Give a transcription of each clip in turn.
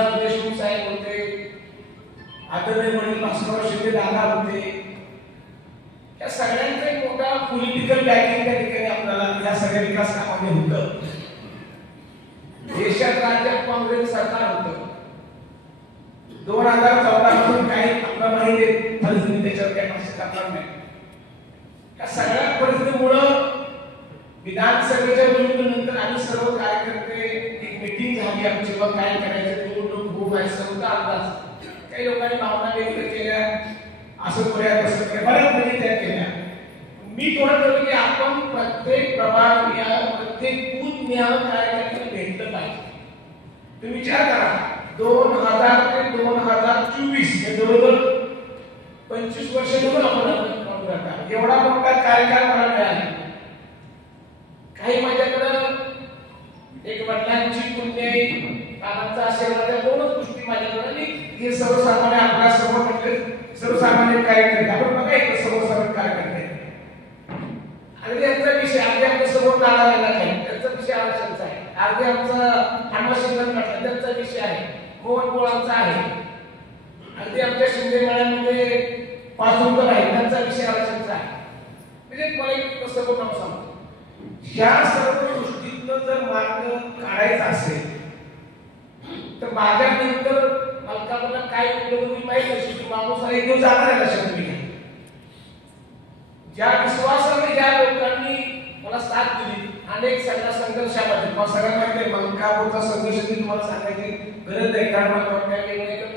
विलास देशमुख साहेब होते, आदरणीय वडील भास्करराव शिंदे दादा होते. या सगळ्यांचा एक मोठा पॉलिटिकल बॅकिंग त्या ठिकाणी आपल्याला या सगळ्या विकास कामामध्ये होतं. देशात राज्यात काँग्रेस सरकार होतं. 2014 पासून काही आपल्याला माहिती आहे, परिस्थिती त्याच्यावर काही भाष्य करणार नाही. या सगळ्या परिस्थितीमुळे विधानसभेच्या निवडणुकीनंतर आम्ही सर्व कार्यकर्ते एक मीटिंग झाली आमची, मग काय करायचं, निवडणूक खूप आहे सर्वचा अंदाज. काही लोकांनी भावना व्यक्त केल्या, असं करूया तसं करूया, बऱ्याच म्हणजे त्या केल्या. मी थोडं ठरवलं की आपण प्रत्येक प्रभाग या प्रत्येक बूथ निहाय कार्यकर्त्यांना भेटलं पाहिजे. तुम्ही विचार करा, 2000 ते 2024 हे जवळजवळ 25 वर्ष निवडून आपण एवढा मोठा कार्यकाळ मला मिळाला. काही माझ्याकडं एक वडिलांची पुण्याई कामाचा आशीर्वाद आहे, दोनच गोष्टी माझ्याकडे आणि हे सर्वसामान्य आपल्या समोर म्हटले सर्वसामान्य कार्यकर्ते आपण बघा एक सर्वसामान्य कार्यकर्ते आणि त्यांचा विषय अगदी आपल्या समोर नारायला नाही, त्यांचा विषय आरक्षणचा आहे. अगदी आमचा अण्णाशिंदे म्हटलं त्यांचा विषय आहे, मोहन पोळांचा आहे. अगदी आमच्या शिंदे मळ्यामध्ये पाचुंकर आहे, त्यांचा विषय आरक्षणचा आहे. म्हणजे मला एक पुस्तक सांगतो, ह्या सर्व गोष्टीतनं जर मार्ग काढायचा असेल तर माझ्यानंतर मलकापूरला काय उपयोग माहिती असेल की माणूस एक दिवस जाणार आहे लक्षात तुम्ही. ज्या विश्वासाने ज्या लोकांनी मला साथ दिली अनेक सगळ्या संघर्षामध्ये, मला सगळ्यांना माहिती आहे मलकापूरचा संघर्ष मी तुम्हाला सांगायची गरज नाही, कारण मला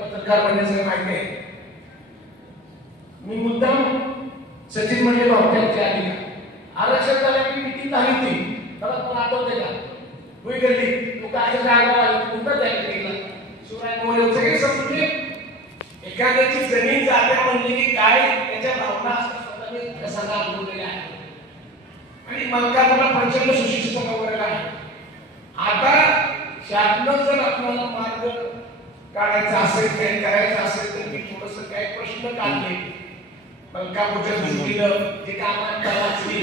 पत्रकार बनण्याचं माहिती आहे. मी मुद्दाम सचिन म्हणजे भावट्यांच्या आधी आरक्षण झाल्याची मीटिंग झाली होती, मला आठवते का होई गेली लोक अशा जागा कुठं त्या मीटिंगला शिवराय मोहन सगळे समजले. एखाद्याची जमीन जागा म्हणली की काय त्याच्या भावना स्वतःने कसा अनुभवलेल्या आहे आणि मलकापूरला प्रचंड सुशिक्षित वगैरे आहे. आता शासनानं जर आपल्याला मार्ग काढायचा असेल काही करायचं असेल तर मी थोडंसं काही प्रश्न काढले मलकापूरच्या दृष्टीनं जे कामात वाचली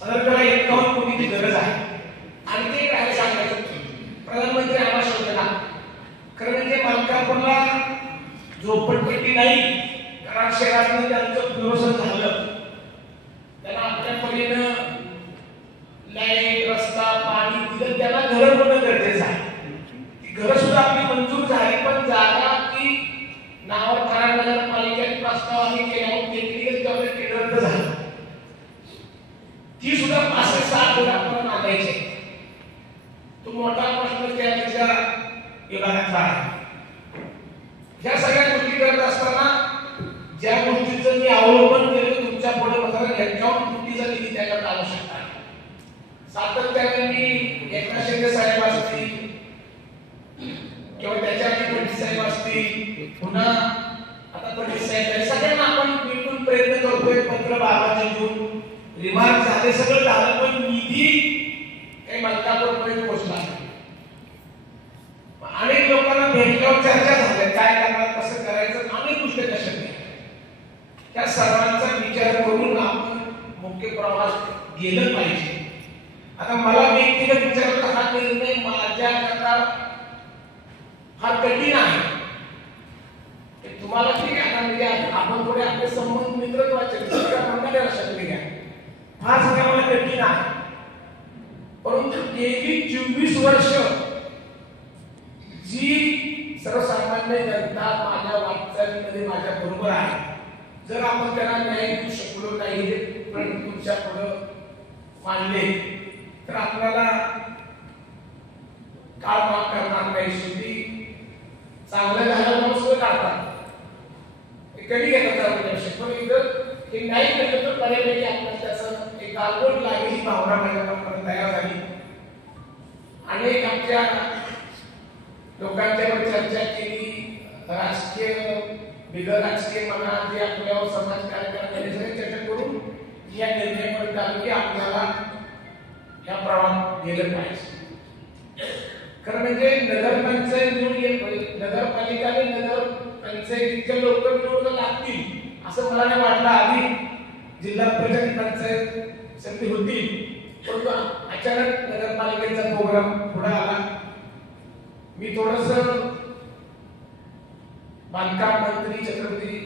सरकारला 51 कोटीची गरज आहे. आणि ते काय सांगायचं प्रधानमंत्री आवास योजना खरं म्हणजे मलकापूरला झोपडपट्टी नाही, कारण शहरातनं त्यांचं पुनर्वसन झालं, त्यांना आपल्या परीनं लाईट रस्ता पाणी दिलं, त्याला घरं होणं गरजेचं आहे. ती घरं सुद्धा आपली मंजूर झाली, पण जागा ती नावावर कराड नगरपालिकेने प्रस्तावाने केल्यावर टेक्निकल गव्हर्नमेंट रद्द झालं, ती सुद्धा 5-7 लाखापर्यंत आणायची. तो मोठा प्रश्न त्याच्या विभागातला आहे. ह्या सगळ्या गोष्टी करत असताना ज्या गोष्टीचं मी अवलंबन केलं तुमच्या पुढे बघा ह्याच्यावर कृतीचा निधी त्याच्यात आवश्यकता आहे. सातत्याने मी एकनाथ शिंदे साहेब असतील किंवा त्याच्या आधी पंडित साहेब असतील, पुन्हा आता पंडित साहेब सगळ्यांना आपण भेटून प्रयत्न करतोय. पत्र बाबाजी देऊन रिमार्क झाले, सगळं झालं, पण निधी काही मलकापूरपर्यंत पोहोचला नाही. अनेक लोकांना भेटल्यावर चर्चा झाल्या काय करणार कसं करायचं अनेक गोष्टी कशा नाही. त्या सर्वांचा विचार करून आपण मुख्य प्रवास गेलं पाहिजे. आता मला व्यक्तिगत विचार हा निर्णय माझ्याकरता फार कठीण आहे. तुम्हाला ठीक आहे ना, म्हणजे आपण थोडे आपले संबंध मित्रत्वाचे म्हणणारे लक्षात घ्या, फार सगळ्या मला कठीण आहे. परंतु गेली 24 वर्ष जी सर्वसामान्य जनता माझ्या वाटचालीमध्ये माझ्या बरोबर आहे, जर आपण त्यांना न्याय देऊ शकलो नाही पण तुमच्या पुढे मानले तर आपल्याला काळ माफ करणार नाही. शेवटी चांगलं झालं म्हणून सुद्धा काढतात कधी घेतात, पण इथं हे नाही केलं तर बऱ्यापैकी आपल्याला त्याचं एक गालबोट लागेल ही भावना माझ्यापर्यंत तयार झाली. अनेक आमच्या लोकांच्यावर चर्चा केली, राजकीय बिगर राजकीय म्हणा जे आपल्यावर समाजकार्य करणारे सगळे चर्चा करून या निर्णयापर्यंत आलो की आपल्याला या प्रवाहात गेलं पाहिजे. खरं म्हणजे नगरपंचायत निवडून नगरपालिका आणि नगरपंचायतीच्या लोक निवडून लागतील असं मला नाही वाटलं. आधी जिल्हा परिषद पंचायत समिती होती, परंतु अचानक नगरपालिकेचा प्रोग्राम पुढे आला. मी थोडंसं बांधकाम मंत्री छत्रपती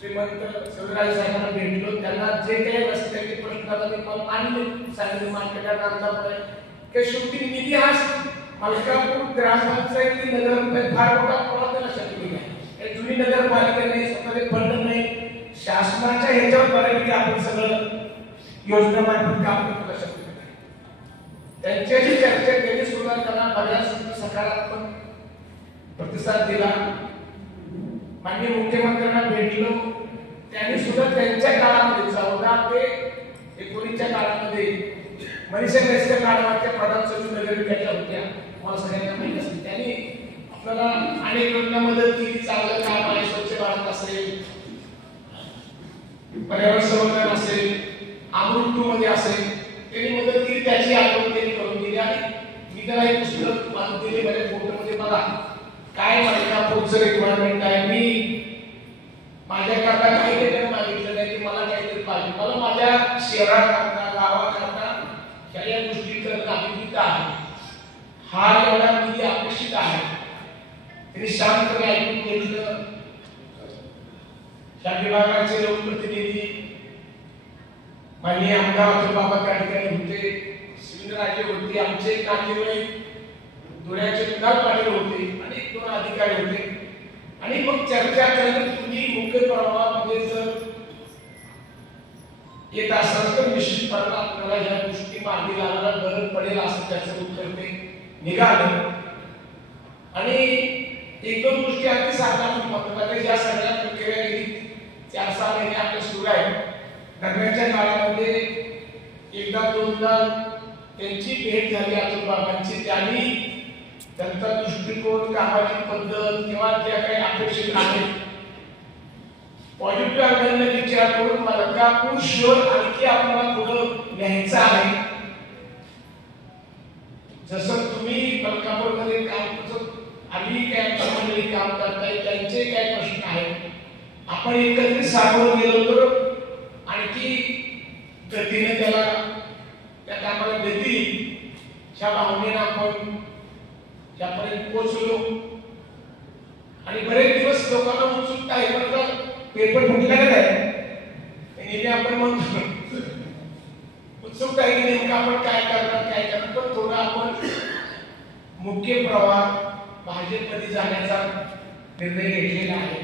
श्रीमंत शिवराज साहेबांना भेटलो. त्यांना जे काही रस्त्याचे प्रश्न आले ते मला मांडले. सांगितलं मार्केटात आणला पडेल की शेवटी निधी हा मलकापूर ग्रामपंचायती नगर फार मोठा प्रवाह त्याला शक्य नाही. जुनी नगरपालिका नाही, स्वतःचे फंड नाही, शासनाच्या ह्याच्यावर बऱ्यापैकी आपण सगळं योजनामार्फत काम करू शकतो. त्यांच्याशी चर्चा केली, सुरुवात त्यांना बऱ्याच सकारात्मक प्रतिसाद दिला. माननीय मुख्यमंत्र्यांना भेटलो. त्यांनी सुद्धा त्यांच्या काळामध्ये 14 ते 19च्या काळामध्ये मनीषा कैसकर काळाच्या प्रधान सचिव नगरविकासाच्या होत्या. मला सगळ्यांना माहिती असेल. त्यांनी आपल्याला अनेक योजना मदत केली. चांगलं काम आहे, स्वच्छ भारत असेल, पर्यावरण संवर्धन असेल, अमृत मध्ये असेल, त्यांनी मदत केली. त्याची आठवण त्यांनी करून दिली. आणि मी त्याला एक पुस्तक बांधून दिले माझ्या फोटोमध्ये. बघा काय मलकापूरचं रिक्वायरमेंट आहे. मी माझ्याकरता काही काही मागितलं नाही की मला काहीतरी पाहिजे. मला माझ्या शहराकरता, गावाकरता या गोष्टी करणं अपेक्षित आहे. हा एवढा निधी अपेक्षित आहे. त्यांनी शांतपणे ऐकून घेतलं. त्या विभागाचे लोकप्रतिनिधी माननीय आमदार अतुल बाबा त्या ठिकाणी होते, शिवराजे होते, आमचे नातेवाईक धुळ्याचे विकास पाटील होते आणि 2 अधिकारी होते. आणि मग चर्चा केली. तुम्ही मुख्य प्रवाहामध्ये जर येत असाल तर निश्चितपणे आपल्याला या गोष्टी मार्गी लावायला गरज पडेल असं त्याचं उत्तर ते निघालं. आणि 1-2 गोष्टी अगदी साधारण महत्त्वाच्या ज्या सगळ्या प्रक्रिया गेली 4-6 महिने आपल्या सुरू आहे. दरम्यानच्या काळामध्ये 1-2दा त्यांची भेट झाली अतुल बाबांची. त्यांनी त्यांचा दृष्टिकोन, कामाची पद्धत किंवा ज्या काही अपेक्षित आहेत पॉझिटिव्ह अँगलने विचार करून मलकापूर शहर आणखी आपल्याला पुढे न्यायचं आहे. जसं तुम्ही मलकापूरमध्ये काम आम्ही काय मंडळी काम करताय, त्यांचे काय प्रश्न आहेत, आपण एकत्रित सामोरं गेलो तर आणखी गतीने त्याला त्या कामाला गती ह्या भावनेनं आपण त्यापर्यंत पोहोचलो. आणि बरेच दिवस लोकांना उत्सुकता आहे. पण पेपर फुटला काय नेहमी आपण म्हणतो उत्सुकता आहे की नेमकं आपण काय करणार. पण थोडा आपण मुख्य प्रवाह भाजपमध्ये जाण्याचा निर्णय घेतलेला आहे.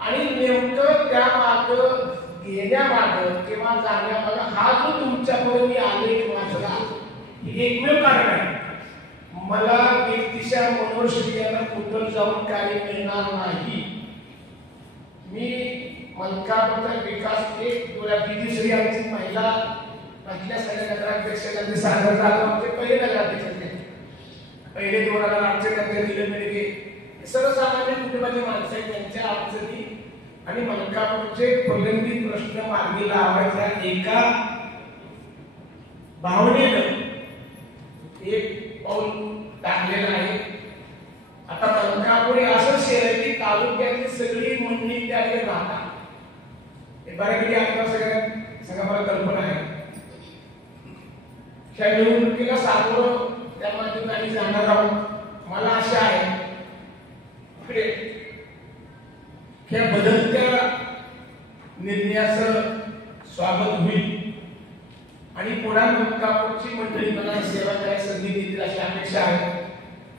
आणि नेमकं त्या मागं घेण्यामागं किंवा जाण्यामागं हा जो तुमच्यापर्यंत आले माझा एकमेव कारण आहे. मला व्यक्तिशा मनोहर शेट्टी यांना कुठं जाऊन काही मिळणार नाही. मी मलकापूरचा विकास एक दुसरी आमची महिला सगळ्या नगराध्यक्षांनी सादर झाला. आमचे पहिले नगराध्यक्ष पहिले 2008चे नगर दिलं मिळगे सर्वसामान्य कुटुंबाची माणसं आहेत. त्यांच्या अडचणी आणि मलकापूरचे प्रलंबित प्रश्न मार्गी लावायचा एका भावनेनं एक पाऊल टाकलेलं आहे. आता मलकापूर असं शहर आहे की तालुक्यातली सगळी मंडळी त्याकडे राहतात. हे बऱ्यापैकी आपल्या सगळ्या मला कल्पना आहे. त्या निवडणुकीला सामोरं त्या माध्यमातून जाणार आहोत. मला आशा आहे इकडे ह्या बदलत्या निर्णयाचं स्वागत होईल आणि पुन्हा मलकापूरची मंडळी मला सेवा करायची संधी देतील अशी अपेक्षा आहे.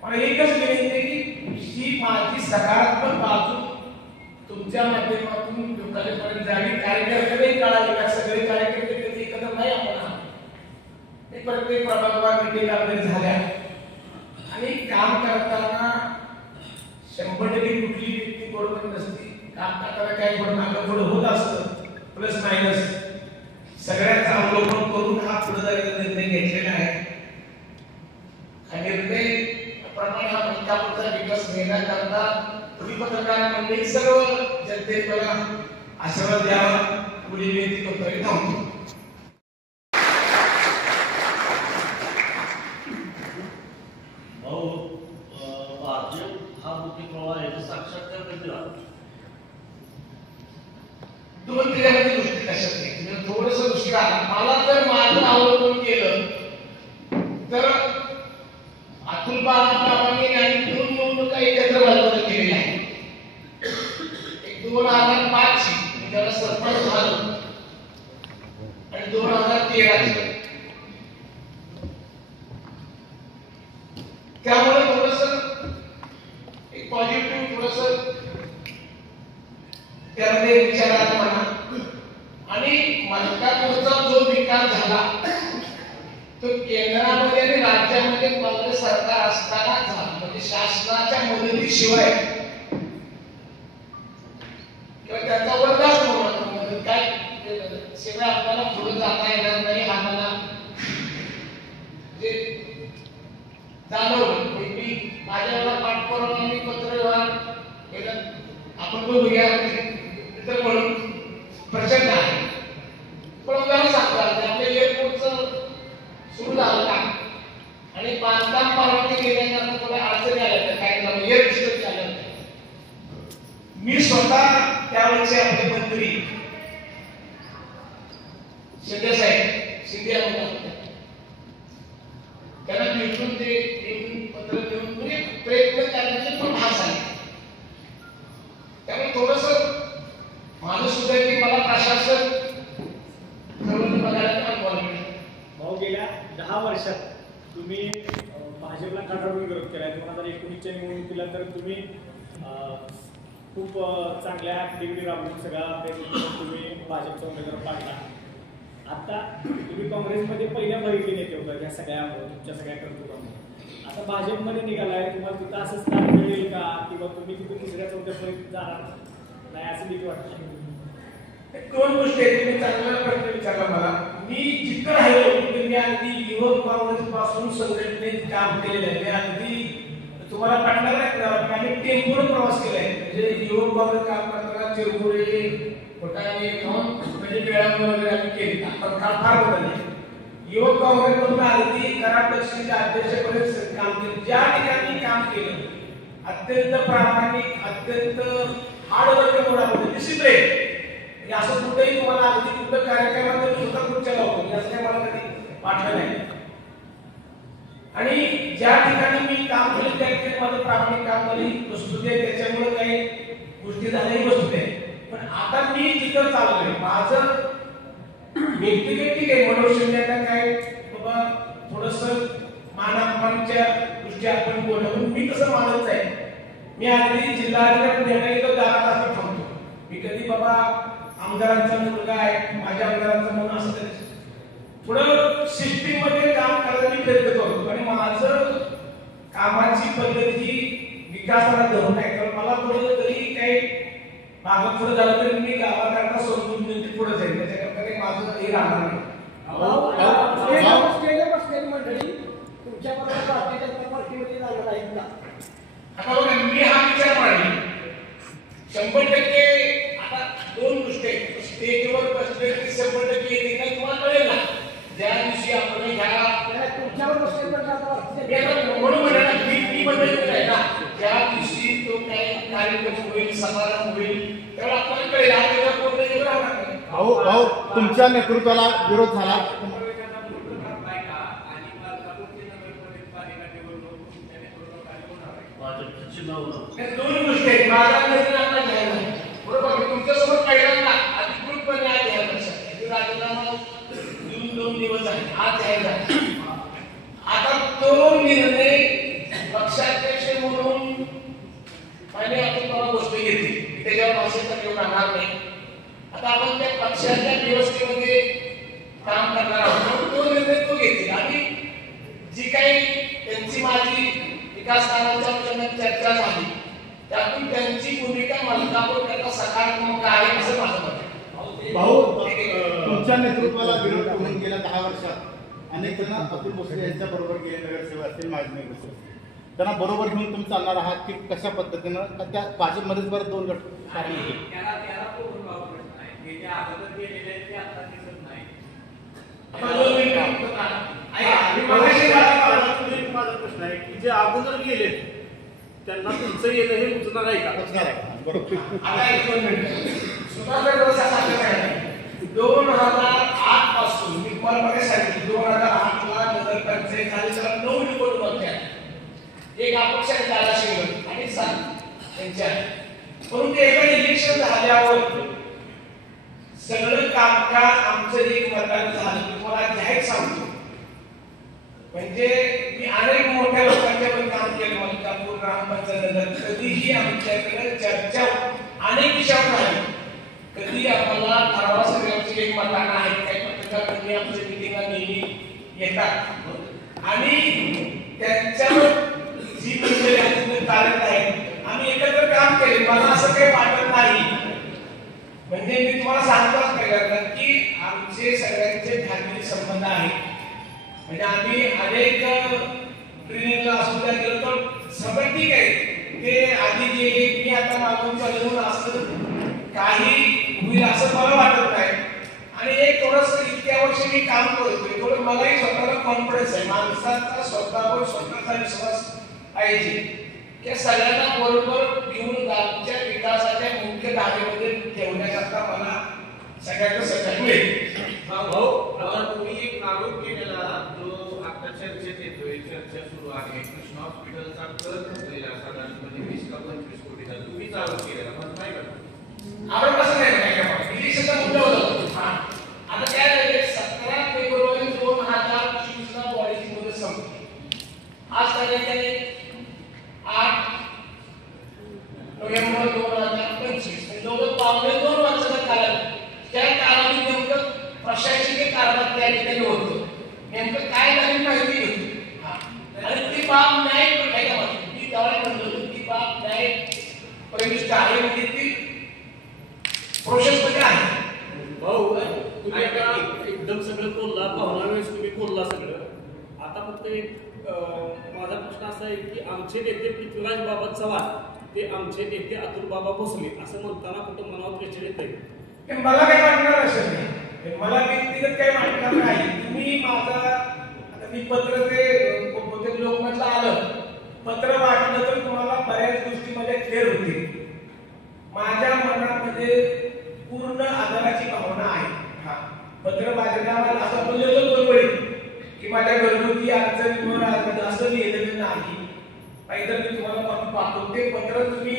मला एकच विनंती आहे की ही माझी सकारात्मक बाजू तुमच्या माध्यमातून लोकांपर्यंत जावी. कार्यकर्ते कळावे, सगळे कार्यकर्ते कधी एकत्र नाही आपण प्रत्येक प्रभागावर मिटिंगा वगैरे झाल्या आणि काम करताना 100% कुठली व्यक्ती बरोबर नसते. काम करताना काही थोडं मागं पुढं होत असतं, प्लस मायनस सगळ्यांचा अवलोकन करून हा पुढे जायचा निर्णय घेतलेला आहे. हा निर्णय प्रमाणे हा मलकापूरचा विकास घेण्याकरता तुम्ही पत्रकार मंडळी सर्व जनतेला आशीर्वाद द्यावा पुढील विनंती करतोय. थांबतो. हा मुख्य प्रवाह याचा साक्षात्कार कधी राहतो? 2 पिढ्यांची गोष्टी कशात नाही. थोडस गोष्टी मला जर माझं अवलोकन केलं तर अतुल बाबांनी आणि 2 निवडणुका एकत्र बाजूला केलेल्या आहेत. त्याला सरपंच झालं आणि 2013 त्यामुळे थोडस एक पॉझिटिव्ह थोडस त्यामध्ये विचार आला मला आणि मलकापूरचा जो विकास झाला तो केंद्रामध्ये आणि राज्यामध्ये काँग्रेस सरकार असताना झाला म्हणजे शासनाच्या मदतीशिवाय किंवा त्याचा वरदान म्हणून काय शिवाय आपल्याला पुढे जाता येणार नाही हा मला जे जाणवलं मी माझ्याला पाठपुरावा आणि पत्रव्यवहार केलं आपण बघूया इतर म्हणून प्रचंड आहे पण उदाहरण सांगतो आपल्या एअरपोर्टचं सुरू झालं का आणि बांधकाम परवानगी घेण्याकरता थोड्या अडचणी आल्या काय झालं एअर डिस्टन्स आल्या मी स्वतः त्यावेळेचे आपले मंत्री शिंदे साहेब शिंदे त्यांना भेटून ते पत्र देऊन म्हणजे प्रयत्न करण्याचे पण भास आहे त्यामुळे थोडस माझं सुद्धा की मला प्रशासन सर्वांनी बघायला भाऊ गेल्या 10 वर्षात तुम्ही भाजपला कडाडून विरोध केला 2019च्या निवडणुकीला तर तुम्ही खूप चांगल्या ऍक्टिव्हिटी राबवून सगळा तुम्ही भाजपचा उमेदवार पाडला आता तुम्ही काँग्रेसमध्ये पहिल्या बहिणी नेते होता ह्या सगळ्या तुमच्या सगळ्या कर्तृत्वामुळे आता भाजपमध्ये निघालाय तुम्हाला तिथं असं स्थान मिळेल का किंवा तुम्ही तिथे तिसऱ्या चौथ्यापर्यंत जाणार नाही असं देखील वाटतं दोन गोष्टी आहेत तुम्ही चांगला प्रश्न विचारला मला मी जितकं राहिलो मी अगदी युवक काँग्रेस पासून संघटनेत काम केलेलं आहे अगदी तुम्हाला पटणार नाही आम्ही टेम्पोने प्रवास केलाय म्हणजे युवक काँग्रेस काम करताना चिरमुरे खोटाने खाऊन म्हणजे वेळावर वगैरे आम्ही केली पण काम फार बदलले युवक काँग्रेस मधून अगदी कराड दक्षिणच्या अध्यक्षपदी काम केलं ज्या ठिकाणी काम केलं अत्यंत प्रामाणिक अत्यंत हार्डवर्क होणार डिसिप्लिन असं कुठेही तुम्हाला अगदी कुठं कार्यक्रमात स्वतः खुर्च्या लावतो असं काय मला कधी वाटलं नाही आणि ज्या ठिकाणी मी काम केलं त्या ठिकाणी माझं प्रामाणिक काम झाली वस्तू आहे त्याच्यामुळे काही गोष्टी झाल्याही वस्तू आहे पण आता मी जिथं चाललोय माझं व्यक्तिगत ठीक आहे मनोरंजनाचा काय बाबा थोडस मानापमानच्या गोष्टी आपण बोलतो मी कसं मानत आहे मी अगदी जिल्हाधिकारी निर्णय दारात असं थांबतो मी कधी बाबा आमदारांचा मुलगा आहे माझ्या आमदारांचा मुलगा असं तरी थोडं सिस्टीम मध्ये काम करायला मी प्रयत्न करतो आणि माझं कामाची पद्धत ही विकासाला धरून आहे कारण मला थोडं तरी काही मागं पुढे झालं तरी मी गावाकरता समजून घेऊन पुढे जाईल त्याच्याकरता काही माझं हे राहणार नाही तुमच्या भारतीय जनता पार्टीमध्ये झालं नाही का आता बघा मी हा विचार मांडला 100% आता दोन गोष्टी आहेत स्टेजवर बसले की 100% येते नाही तुम्हाला कळेल ना ज्या दिवशी आपण ह्या तुमच्यावर बसले पण म्हणून म्हणाला मी बदल आहे ना ज्या दिवशी तो काही कार्यक्रम होईल समारंभ होईल त्याला आपल्याला कळेल आपल्याला पूर्ण एवढं राहणार नाही भाऊ तुमच्या नेतृत्वाला विरोध झाला दोन गोष्टी आहेत माझा निर्णय आता घ्यायला बरोबर मी तुमच्यासोबत पहिल्यांदा अधिकृतपणे आज घ्यायला लक्षात राजीनामा देऊन 2 दिवस झाले आज घ्यायला आता तो निर्णय पक्षाध्यक्ष म्हणून आणि आपण तुम्हाला गोष्ट घेतली त्याच्यावर असे तर येऊन राहणार नाही आता आपण त्या पक्षाच्या व्यवस्थेमध्ये काम करणार आहोत तो निर्णय तो घेतील आणि जी काही त्यांची माझी विकास कामांच्या चर्चा झाली त्यातून त्यांची भूमिका मलकापूर करता सकारात्मक आहे असं माझं मत आहे भाऊ तुमच्या नेतृत्वाला विरोध होऊन गेल्या 10 वर्षात अनेक जण अतुल भोसले यांच्या बरोबर गेले नगरसेवक असतील माजी नगरसेवक त्यांना बरोबर घेऊन तुम्ही चालणार आहात की कशा पद्धतीनं त्या भाजपमध्येच बरं 2 गट स्थापन होते माझा प्रश्न आहे की जे अगोदर गेले त्यांना तुमचं येणं हे उचलणार आहे का आता एक मिनिट सुधाकर सांगत आहे 2008 पासून मी तुम्हाला सांगितलं 2008 ला नगर पंचायत झाली त्याला 9 रिपोर्ट होत्या एक अपक्षाने दादा शिंगण आणि 7 त्यांच्या परंतु एका इलेक्शन झाल्यावर सगळं कामकाज आमचं एक मतानं झालं. तुम्हाला जाहीर सांगतो, म्हणजे मी अनेक मोठ्या लोकांच्या पण काम केलं. मलकापूर ग्रामपंचायत कधीही आमच्याकडे चर्चा अनेक विषयावर झाली. कधी आम्हाला ठरावा सगळ्यांची एक मतानं आहे. काही पत्रकार मंडळी आमच्या मिटिंगला नेहमी येतात आणि त्यांच्यावर जी मंडळी चालत आहे आम्ही एकत्र काम केले. मला असं काही वाटत नाही. म्हणजे मी तुम्हाला सांगतोच पहिल्यांदा की आमचे सगळ्यांचे फॅमिली संबंध आहेत. म्हणजे आम्ही अनेक ट्रेनिंगला असुद्धा गेलो तर सगळं ठीक आहे. ते आधी जे मी आता मागून चालून असं काही होईल असं मला वाटत नाही. आणि एक थोडंसं इतक्या वर्षी मी काम करतोय, थोडं मलाही स्वतःला कॉन्फिडन्स आहे. माणसाचा स्वतःवर स्वतःचा विश्वास पाहिजे. त्या सगळ्यांना बरोबर घेऊन गावच्या विकासाच्या मुख्य धारेमध्ये ठेवण्याकरता मला सगळ्यांना सहकार्य मिळेल. भाऊ, आता तुम्ही एक आरोप केलेला जो आता चर्चेत येतोय, चर्चा सुरू आहे. कृष्ण हॉस्पिटलचा कर ठरलेला साधारणपणे 20 का 25 कोटीचा तुम्हीच आरोप केलेला, पण काय करता? आरोप कसं नाही का इलेक्शनचा मुद्दा होता. आता काय झालं, 17 फेब्रुवारी 2024 ला बॉडीची मुदत संपली. आज तारीख आहे 8 नोव्हेंबर 2025. जवळजवळ पावणे 2 वर्षाचा कालावधी. त्या कालावधीत नेमकं प्रशासकीय कारभार त्या ठिकाणी होतं. नेमकं काय झालं माहिती होती. आणि ती बाब न्याय काय का मी त्यावेळी म्हणलो ती बाब न्याय प्रविष्ट आहे. म्हणजे ती प्रोसेस मध्ये आहे. भाऊ तुम्ही आता एकदम सगळं बोलला, पाहुणा वेळेस तुम्ही बोलला सगळं. आता फक्त एक माझा प्रश्न असा आहे की आमचे नेते पृथ्वीराज बाबा चव्हाण ते आमचे नेते अतुल बाबा भोसले असं म्हणताना कुठं मनावर विचार येत आहे. मला काय वाटणार असेल नाही, मला व्यक्तिगत काही वाटणार नाही. तुम्ही माझा आता मी पत्र ते बहुतेक लोकमतला आलं पत्र वाटलं तर तुम्हाला बऱ्याच गोष्टी माझ्या क्लिअर होतील. माझ्या मनामध्ये पूर्ण आदराची भावना आहे. पत्र माझ्या नावाला असं बोललो दोन वेळी की माझ्या घरगुती अडचणीवर असं लिहिलेलं नाही. पाहिजे मी तुम्हाला पाठवतो ते पत्र. तुम्ही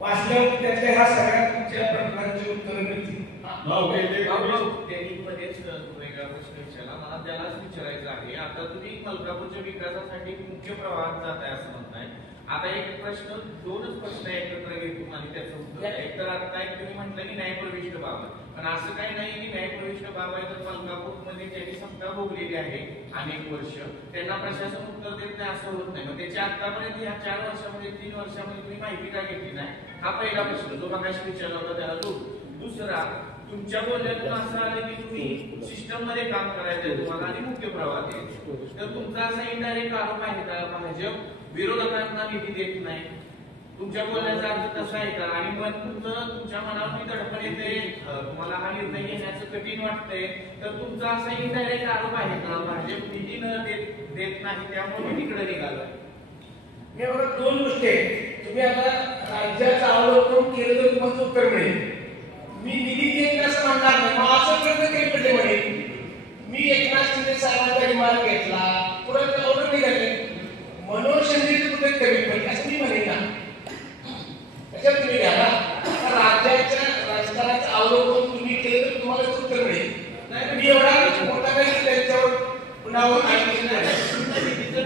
वाचल्यावर त्याच्या ह्या सगळ्या तुमच्या प्रश्नांची उत्तरं मिळतील. मध्येच वेगळा प्रश्न विचारला मला, त्यालाच विचारायचं आहे. आता तुम्ही मलकापूरच्या विकासासाठी मुख्य प्रवाहात जात आहे असं म्हणताय. आता एक प्रश्न, दोनच प्रश्न एकत्र घेतो आणि त्याचं उत्तर. एक तर आता एक तुम्ही म्हटलं की न्यायप्रविष्ट बाब, पण असं काही नाही की न्यायप्रविष्ट बाब आहे तर मलकापूरमध्ये त्यांनी सत्ता भोगलेली आहे अनेक वर्ष, त्यांना प्रशासन उत्तर देत नाही असं होत नाही. मग त्याच्या आतापर्यंत ह्या 4 वर्षामध्ये 3 वर्षामध्ये तुम्ही माहिती का घेतली नाही? हा पहिला प्रश्न जो मगाशी विचारला होता त्याला जोड. दुसरा, तुमच्या बोलण्यातून असं आलं की तुम्ही सिस्टम मध्ये काम करायचं तुम्हाला आणि मुख्य प्रवाहात यायचं. तर तुमचा असा इनडायरेक्ट आरोप आहे का भाजप विरोधकांना निधी देत नाही? तुमच्या बोलण्याचा अर्थ तसा आहे का? आणि मग तुमच्या मनावर दडपण येते, तुम्हाला हा निर्णय घेण्याचं कठीण वाटतंय, तर तुमचा असा इनडायरेक्ट आरोप आहे का भाजप निधी न देत नाही त्यामुळे मी तिकडे निघालोय? मी बघा दोन गोष्टी आहेत. तुम्ही आता राज्याचं अवलोकन केलं तर तुम्हाला उत्तर मिळेल. मी निधी देईन असं म्हणणार नाही. मग असं प्रयत्न केले पाहिजे म्हणेन मी एकनाथ शिंदे साहेबांचा रिमार्क घेतला परत ऑर्डर निघाले मनोज शिंदेचे कुठे कमी पडले असं मी म्हणेन ना. त्याच्यात तुम्ही घ्याला राज्याच्या राजकारणाचं अवलोकन तुम्ही केलं तर तुम्हाला उत्तर मिळेल. नाही मी एवढा मोठा काही त्यांच्यावर पुन्हा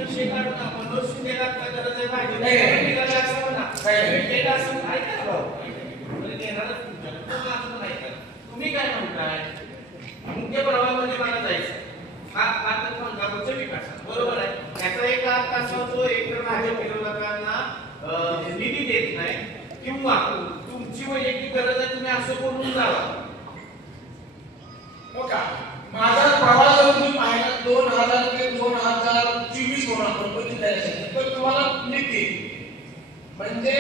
विषय काढून मनोज शिंदेला काय गरज आहे पाहिजे नाही असं म्हणा ऐका भाऊ येणारच तुम्ही काय म्हणताय मुख्य प्रवाहामध्ये मला जायचं हा तर मलकापूरच्या विकासात बरोबर आहे. याचा एक अर्थ असा होतो एक तर भाजप विरोधकांना निधी देत नाही किंवा तुमची वैयक्तिक गरज आहे तुम्ही असं बोलून जावा. हो का? माझा प्रवास तुम्ही पाहिला 2000 ते 2024 म्हणून तर तुम्हाला निघते म्हणजे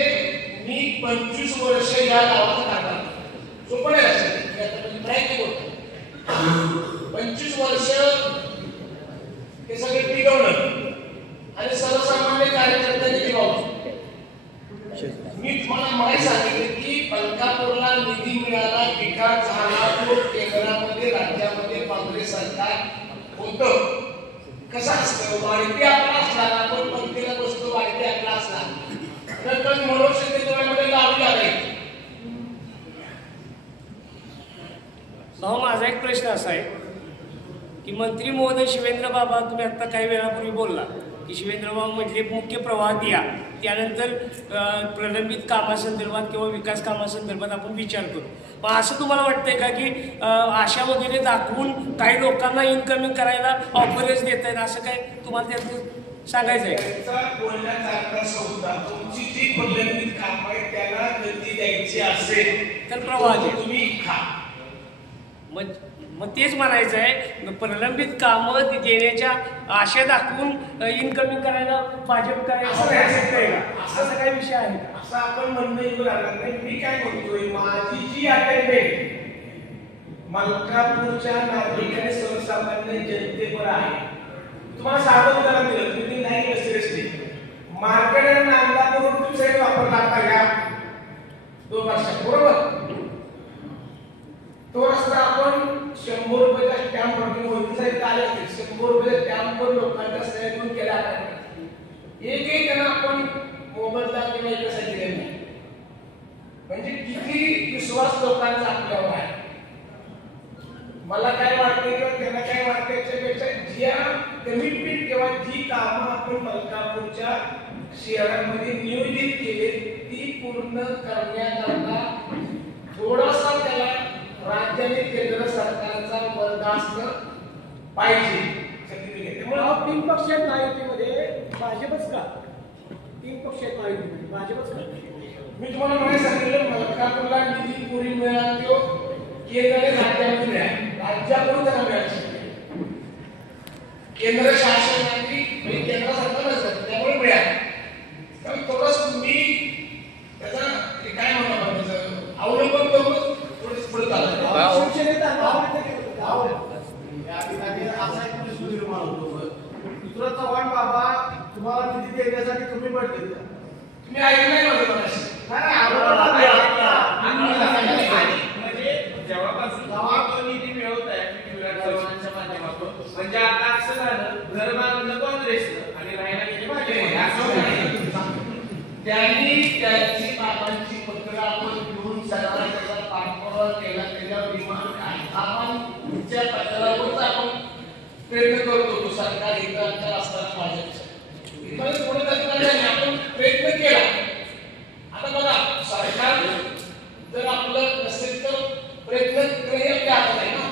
मी 25 वर्ष या गावात काढणार. सोपं नाही लक्षात नाही होत. 25 वर्ष हे सगळे टिकवलं आणि सर्वसामान्य कार्यकर्त्यांनी टिकवलं. मी तुम्हाला माहिती सांगितलं की मलकापूरला निधी मिळाला, विकास झाला, तो केंद्रामध्ये राज्यामध्ये काँग्रेस सरकार होतं. कसं असतं वाढती आपला असला आपण पंक्तीला बसतो वाढती आपला असला तर मनोज शिंदे डोळ्यामध्ये लावली लागली. एक प्रश्न असा आहे की मंत्री महोदय शिवेंद्र बाबा, तुम्ही आता काही वेळापूर्वी बोलला की शिवेंद्र बाबा म्हटले मुख्य प्रवाहात या, त्यानंतर प्रलंबित कामासंदर्भात किंवा विकास कामासंदर्भात आपण विचार करू. मग असं तुम्हाला वाटतंय का की आशा वगैरे दाखवून काही लोकांना इन्कमिंग करायला ऑफरच देत आहेत, असं काय तुम्हाला त्यातून सांगायचं आहे? त्यांचा बोलण्याचा अर्थ असा होता, तुमची जी प्रलंबित काम आहे त्याला गती द्यायची असेल तर प्रवाह तुम्ही खा. मग तेच म्हणायचं आहे, प्रलंबित कामं देण्याच्या आशा दाखवून इन्कमिंग करायला भाजप काय असं काय विषय आहे का? असं आपण म्हणणं येऊ लागणार नाही. मी काय म्हणतोय, माझी जी अटेंडमेंट मलकापूरच्या नागरिक आणि सर्वसामान्य जनतेवर आहे. तुम्हाला साधं उदाहरण दिलं, तुम्ही नाही केलं सिरियसली. मार्केट आणि नांदापूर तुम्ही साईड वापरला आता या 2 वर्षात, बरोबर? तो रस्ता आपण 100 रुपयाचा स्टॅम्प वरती मोदी साहेब आले असतील, 100 रुपयाचा स्टॅम्पवर लोकांच्या सह्या केला आहे. एकही त्यांना आपण मोबदला किंवा याच्यासाठी दिले नाही. म्हणजे किती विश्वास लोकांचा आपल्यावर आहे. मला काय वाटते किंवा त्यांना काय वाटतं याच्यापेक्षा ज्या कमिटमेंट किंवा जी कामं आपण मलकापूरच्या शहरांमध्ये नियोजित केले ती पूर्ण करण्याकरता थोडासा त्याला राज्याने केंद्र सरकारचा बरदास्त पाहिजे. त्यामुळे 3 पक्ष आहेत महायुतीमध्ये, भाजपच का? 3 पक्ष आहेत महायुतीमध्ये, भाजपच का? मी तुम्हाला म्हणे सांगितलं, मलकापूरला निधी पुरी मिळाला तो केंद्र राज्यामध्ये मिळाला, राज्याकडून त्याला मिळाला. केंद्र शासनाने म्हणजे केंद्र सरकारच त्यामुळे मिळाला. तर थोडंच मी त्याचा काय म्हणणार अवलंबन करून पुढे चालतो. शिवसेनेत असा एक प्रश्न निर्माण होतो, दुसरा चव्हाण बाबा तुम्हाला निधी देण्यासाठी कमी पडले, तुम्ही ऐकलं नाही माझं मनाशी? म्हणजे जेव्हापासून निधी मिळवत आहे विराट चव्हाणांच्या माध्यमातून, म्हणजे आता असं झालं, घर बांधलं काँग्रेसनं आणि राहायला गेले भाजप. त्यांनी त्यांची बाबांची पत्र आपण घेऊन सगळा त्याचा पाठपुरावा केला, त्याच्यावर विमान आपण तुमच्या पत्रावरच आपण प्रयत्न करत होतो. सरकार एकदा असताना भाजपचं इथं थोडं नाही, आपण प्रयत्न केला. आता बघा, सरकार जर आपलं नसेल तर प्रयत्न करण्यात काय अर्थ आहे ना.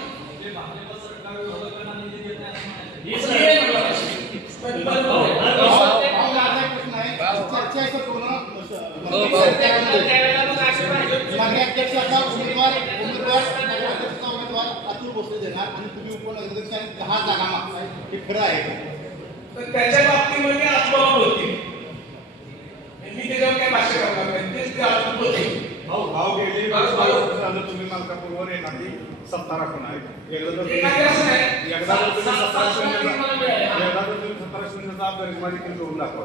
अतुल भोसले देणार आणि तुम्ही उपनगराध्यक्ष 10 जागा मागताय, हे खरं आहे? तर त्याच्या बाबतीमध्ये आत्मभाव होती. मी त्याच्यावर काय भाष्य करणार नाही, तेच ते अतुल बोलते. भाव गेले तुम्ही मलकापूरवर येणारी सत्ता राखून आहे. एकदा जर तुम्ही 17% गरीबाजी करून दाखवा.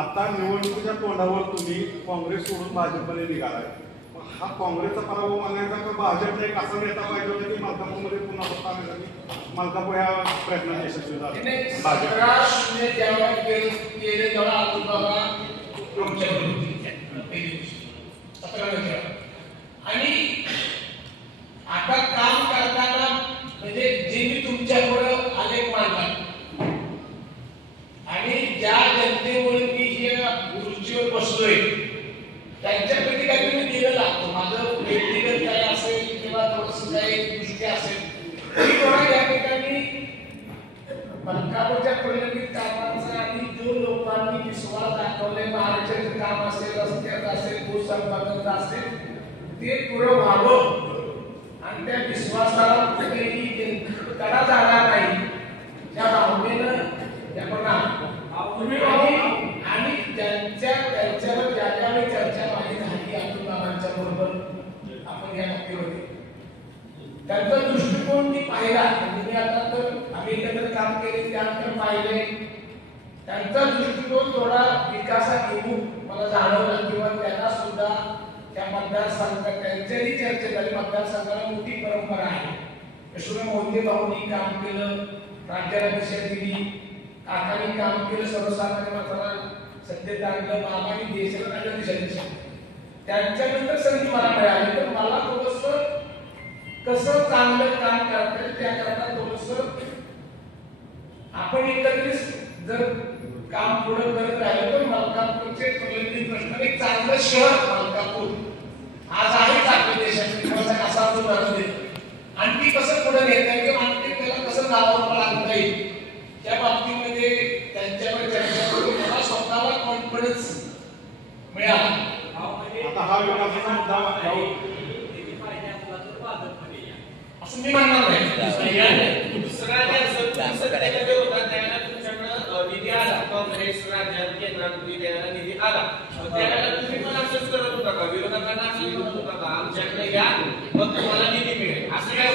आता निवडणुकीच्या तोंडावर तुम्ही काँग्रेस सोडून भाजपमध्ये निघालाय. हा काँग्रेसचा पराभव मानायचा का भाजपला एक असा नेता पाहिजे होता की मलकापूरमध्ये पुन्हा सत्ता आणण्यासाठी मलकापूर ह्या प्रयत्नात यशस्वी झाला. आणि आता काम करताना म्हणजे जे मी तुमच्याकडे आलेख मांडला आणि ज्या जनतेमुळे मी हे खुर्चीवर बसलोय त्यांच्यापैकी काहीतरी मी दिलं लागतो. माझं व्यक्तिगत काय असेल किंवा थोडंसं काही दृष्टी असेल तरी थोडा या ठिकाणी मलकापूरच्या प्रलंबित कामांचा आणि जो लोकांनी विश्वास दाखवले, महाराष्ट्राचं काम असेल, रस्त्यात असेल, भूसंपादनाचं असेल, ते पुरं व्हावं आणि त्या विश्वासाला कुठेही तडा जाणार नाही त्या भावनेनं आणि त्यांच्यावर ज्या ज्यावेळी चर्चा माझी झाली अतुल बाबांच्या बरोबर आपण या नक्कीमध्ये त्यांचा दृष्टिकोन मी पाहिला. म्हणजे आता तर आम्ही एकत्र काम केले त्यानंतर पाहिले त्यांचा दृष्टिकोन थोडा विकासात येऊ मला जाणवलं किंवा त्यांना सुद्धा त्या मतदारसंघात त्यांच्याही चर्चा झाली. मतदारसंघाला मोठी परंपरा आहे. यशवंत मोहिते भाऊंनी काम केलं, राज्याला दिशा दिली, काकांनी काम केलं, सर्वसामान्य माणसाला सत्तेत आणलं, बाबांनी देशाला राज्याला दिशा दिली. त्यांच्यानंतर संधी मला मिळाली तर मला थोडंसं कसं चांगलं काम करता त्याकरता थोडस आपण एकत्रित जर काम पुढे करत राहिलो तर मलकापूरचे प्रलंबित प्रश्न एक चांगलं शहर मलकापूर आज आहेच आपल्या देशात असा उदाहरण देतो. आणखी कसं पुढे नेता येईल आणखी त्याला कसं नावावर आणता येईल त्या बाबतीमध्ये त्यांच्यावर चर्चा करून मला स्वतःला कॉन्फिडन्स मिळाला. आता हा विकासाचा मुद्दा असं मी म्हणणार नाही. दुसरा जे होता त्याला तुमच्याकडं निधी आला, काँग्रेस राज्यात केंद्रात निधी आला, त्याला तुम्ही पण असंच करत होता का? विरोधकांना असं म्हणत होता का आमच्याकडे या मग तुम्हाला निधी मिळेल असं काय?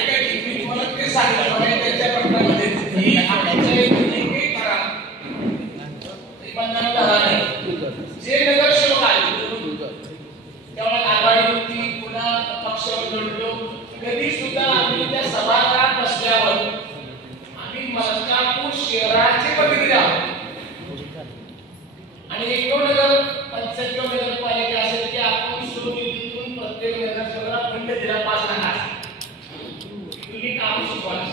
ऐका की मी तुम्हाला ते सांगितलं त्यांच्या पत्रामध्ये की आमच्या करा बंधन करा नाही. जे नगरसेवक आले तेव्हा आघाडी होती पुन्हा पक्षावर जोडलो कधी सुद्धा आम्ही त्या सभागृहात बसल्यावर आम्ही मलकापूर शहराचे प्रतिनिधी आहोत आणि एक नगर पंचायत किंवा नगरपालिका असेल की आपण सुनिधीतून प्रत्येक नगरसेवकाला फंड दिला 5 लाख तुम्ही काम शिकवायला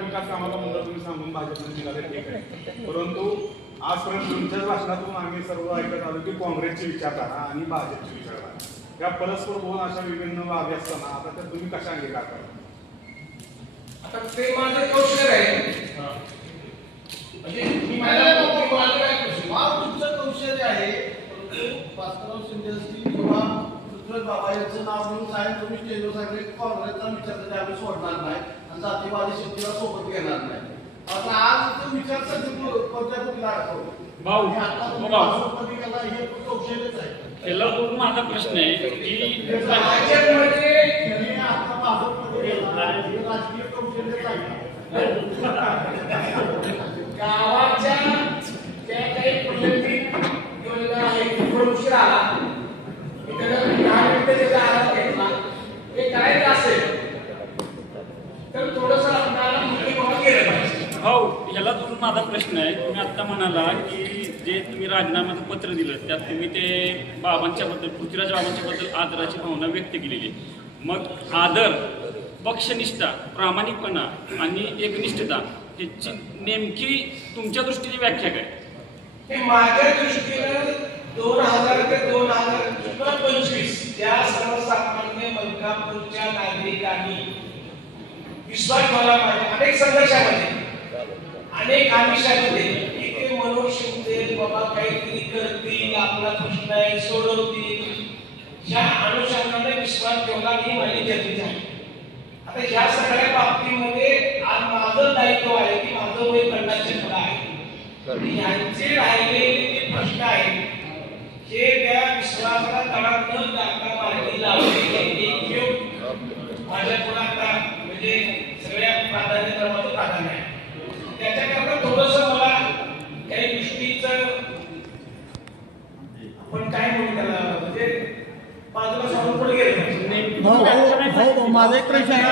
विकास कामाचा मुद्दा तुम्ही सांगून भाजपने निघाले ठीक आहे, परंतु आजपर्यंत तुमच्याच भाषणातून आम्ही सर्व ऐकत आलो की काँग्रेसची विचारधारा आणि भाजपची विचारधारा या परस्पर दोन अशा विभिन्न बाबी असताना आता त्या तुम्ही कशा अंगीकार करता? आता ते माझं कौशल्य आहे म्हणजे मी तुमचं कौशल्य आहे. भास्करराव शिंदे असतील किंवा पृथ्वीराज बाबा यांचं नाव घेऊन साहेब तुम्ही स्टेजवर सांगितले काँग्रेसचा विचार आम्ही सोडणार नाही आणि जातीवादी शक्तीला सोबत घेणार नाही. आता आज तो विचार हे कौशल्यच आहे. त्याला बघून माझा प्रश्न आहे की राजकीय कौशल्यच आहे. गावाच्या ज्या काही प्रलंबित योजना आहेत उशीर आला त्याला 10 मिनिटं त्याचा आराम घेतला हे करायचं असेल तर थोडंसं आपल्याला मुली बघा केलं पाहिजे. हो, ह्याला तुम्ही माझा प्रश्न आहे. तुम्ही आत्ता म्हणाला की जे तुम्ही राजीनाम्याचं पत्र दिलं त्यात तुम्ही ते बाबांच्याबद्दल पृथ्वीराज बाबांच्याबद्दल आदराची भावना व्यक्त केलेली. मग आदर, पक्षनिष्ठा, प्रामाणिकपणा आणि एकनिष्ठता ह्याची नेमकी तुमच्या दृष्टीने व्याख्या काय? हे माझ्या दृष्टीनं 2000 ते 2025 या सर्वसामान्य मलकापूरच्या नागरिकांनी विश्वास ठेवला पाहिजे. अनेक संघर्षामध्ये अनेक आमिषामध्ये की ते मनोज शिंदे बाबा काहीतरी करतील आपला प्रश्न आहे सोडवतील या अनुषंगाने विश्वास ठेवला ही माझी गरजेची आहे. आता या सगळ्या बाबतीमध्ये आज माझं दायित्व आहे की माझं वय 50 पुढे आहे. यांचे राहिलेले जे प्रश्न आहेत हे त्या विश्वासाला तडा न टाकता मार्गी लावलेले एकमेव माझ्या पुढे आता म्हणजे सगळ्या प्राधान्यक्रमाचं प्राधान्य आहे. त्याच्याकरता थोडंसं मला काही गोष्टीचं आपण काय म्हणू त्याला म्हणजे बाजूला सोडून पुढे गेलं. माझा एक प्रश्न आहे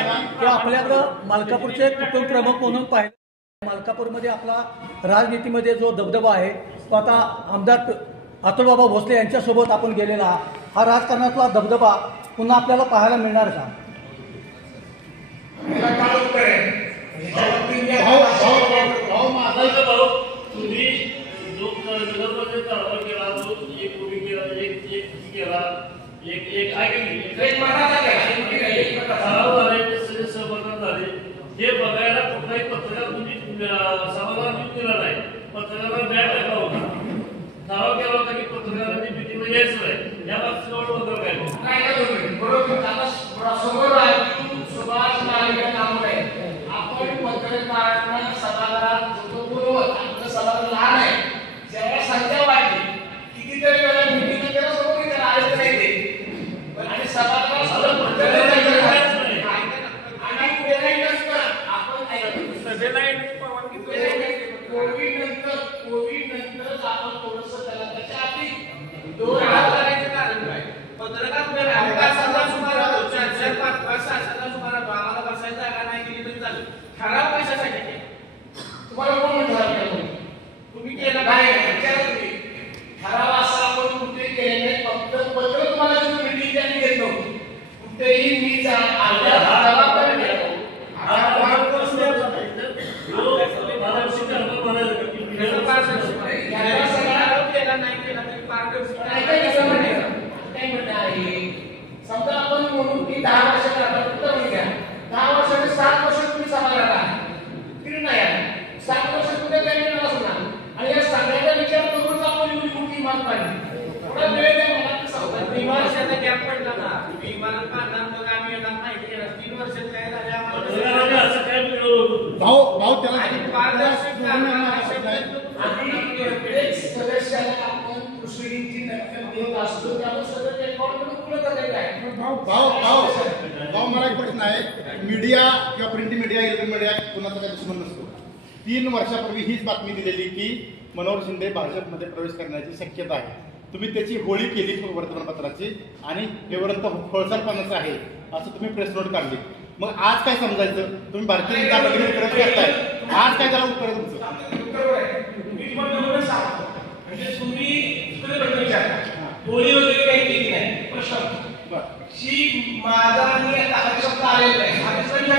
की आपल्याकडं मलकापूरचे कुटुंब प्रमुख म्हणून पाहिजे. मलकापूरमध्ये आपला राजनीतीमध्ये जो दबदबा आहे तो आता आमदार अतुलबाबा भोसले यांच्यासोबत आपण गेलेला हा राजकारणातला दबदबा पुन्हा आपल्याला पाहायला मिळणार का? तुम्ही जो विधानसभेत कारभार केला तो एक उभी केला एक केला एक ठराव झाले सहभाग झाले हे बघायला कुठलाही पत्रकार तुम्ही सभागृहात दिला नाही. पत्रकारांना बॅट टाकला होता, ठराव केला होता की पत्रकारांनी मिटिंगला यायचं नाही. या बाबतीत बदल काय सुभाष आपण पत्रकारांना सभागृहात बोलवत आपलं सभागृह लहान आहे जेव्हा संख्या वाढली कितीतरी वेळा मिटिंग त्याला समोर त्याला आलं नाही ते आणि सभागृहात कोविड नंतर आपण थोडंसं त्याला त्याच्या आधी 2000 कारण काय पत्रकार आम्हाला बसायला जागा नाही दिली तरी चालेल. ठराव कशासाठी केला? तुम्हाला कोण ठराव तुम्ही केला काय ठराव असा आपण कुठे केले नाही. फक्त पत्र तुम्हाला मिटिंग त्यांनी घेत नव्हती कुठेही मी जबाबदारी नाही. समजा आपण म्हणून की 10 वर्षाचा उत्तर घ्या, 10 वर्षाचे 7 वर्ष तुम्ही समाजाला किती नाही आहे, 7 वर्ष तुमच्या काही मिळणार असणार आणि या सगळ्याचा विचार करूनच आपण एवढी मोठी इमारत पाहिजे. थोडा वेळ द्या मला ते सांगा. 3 वर्षाचा गॅप पडला ना, तुम्ही इमारत बांधणार मग आम्ही येणार माहिती केलं 3 वर्षात काय झाले आम्हाला भाऊ त्याला आणि पारदर्शक सदस्याला आपण कृषीची नक्कल देत असतो, त्यामुळे सगळं रेकॉर्डमध्ये उपलब्ध झालेलं आहे. भाऊ मला एक प्रश्न आहे. मीडिया किंवा प्रिंट मीडिया, इलेक्ट्रॉनिक मीडिया कुणाचा काही दुश्मन नसतो. 3 वर्षापूर्वी हीच बातमी दिलेली की मनोहर शिंदे भाजपमध्ये प्रवेश करण्याची शक्यता आहे. तुम्ही त्याची होळी केली वर्तमानपत्राची आणि हे वृत्त खोळसाळपणाचं आहे असं तुम्ही प्रेस नोट काढली. मग आज काय समजायचं? तुम्ही भारतीय जनता पार्टीमध्ये प्रवेश करताय, आज काय त्याला उत्तर आहे तुमचं? मी तुम्हाला सांगतो, म्हणजे तुम्ही विचारता होळी वगैरे काही केली नाही प्रश्न की माझा आणि आता शब्द आलेला आहे. आता शब्द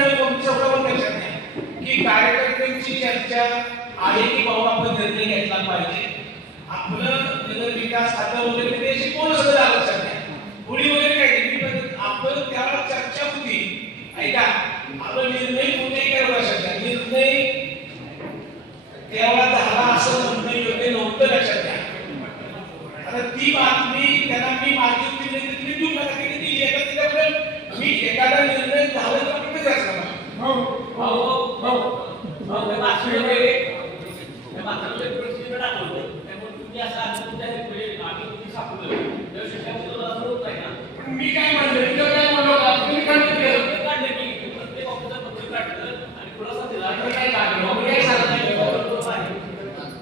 पण लक्षात नाही की कार्यकर्त्यांची चर्चा आहे की बाबा आपण निर्णय घेतला पाहिजे, आपलं विकास आता वगैरे त्याची कोण सगळं लक्षात नाही. होळी वगैरे काही नाही, आपण त्याला चर्चा होती. ऐका, आपण निर्णय कोणत्याही काय लक्षात नाही, निर्णय तेव्हा झाला असं म्हणणं योग्य नव्हतं, लक्षात घ्या. आता ती बातमी त्यांना मी माझी तुम्ही देऊ नका की ती एखाद्याकडे मी एखादा निर्णय झाला तर कुठे जायचं ना मी काय म्हणलं काय म्हणलं तुम्ही काय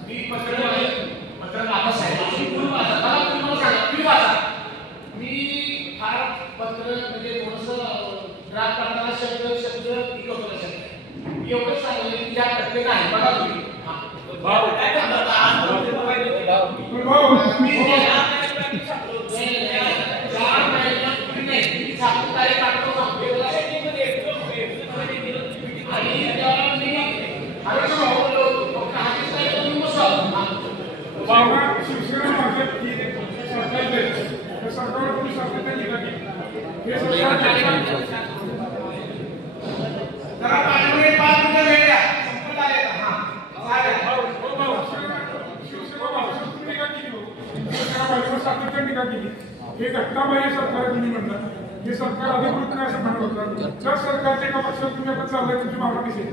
मी पत्र वापस आहे मी फार पत्र म्हणजे थोडंसं ड्राफ्ट करताना शब्द इकवतो शब्द मी एवढंच सांगले की ज्या घटनेला आहे बघा तुम्ही हे घटनाबाह्य सरकार तुम्ही म्हणतात, हे सरकार अधिकृत नाही असं म्हणत होतं. जर सरकारच्या एका पक्षात तुम्ही आता चाललाय, तुमची भावना कशी आहे?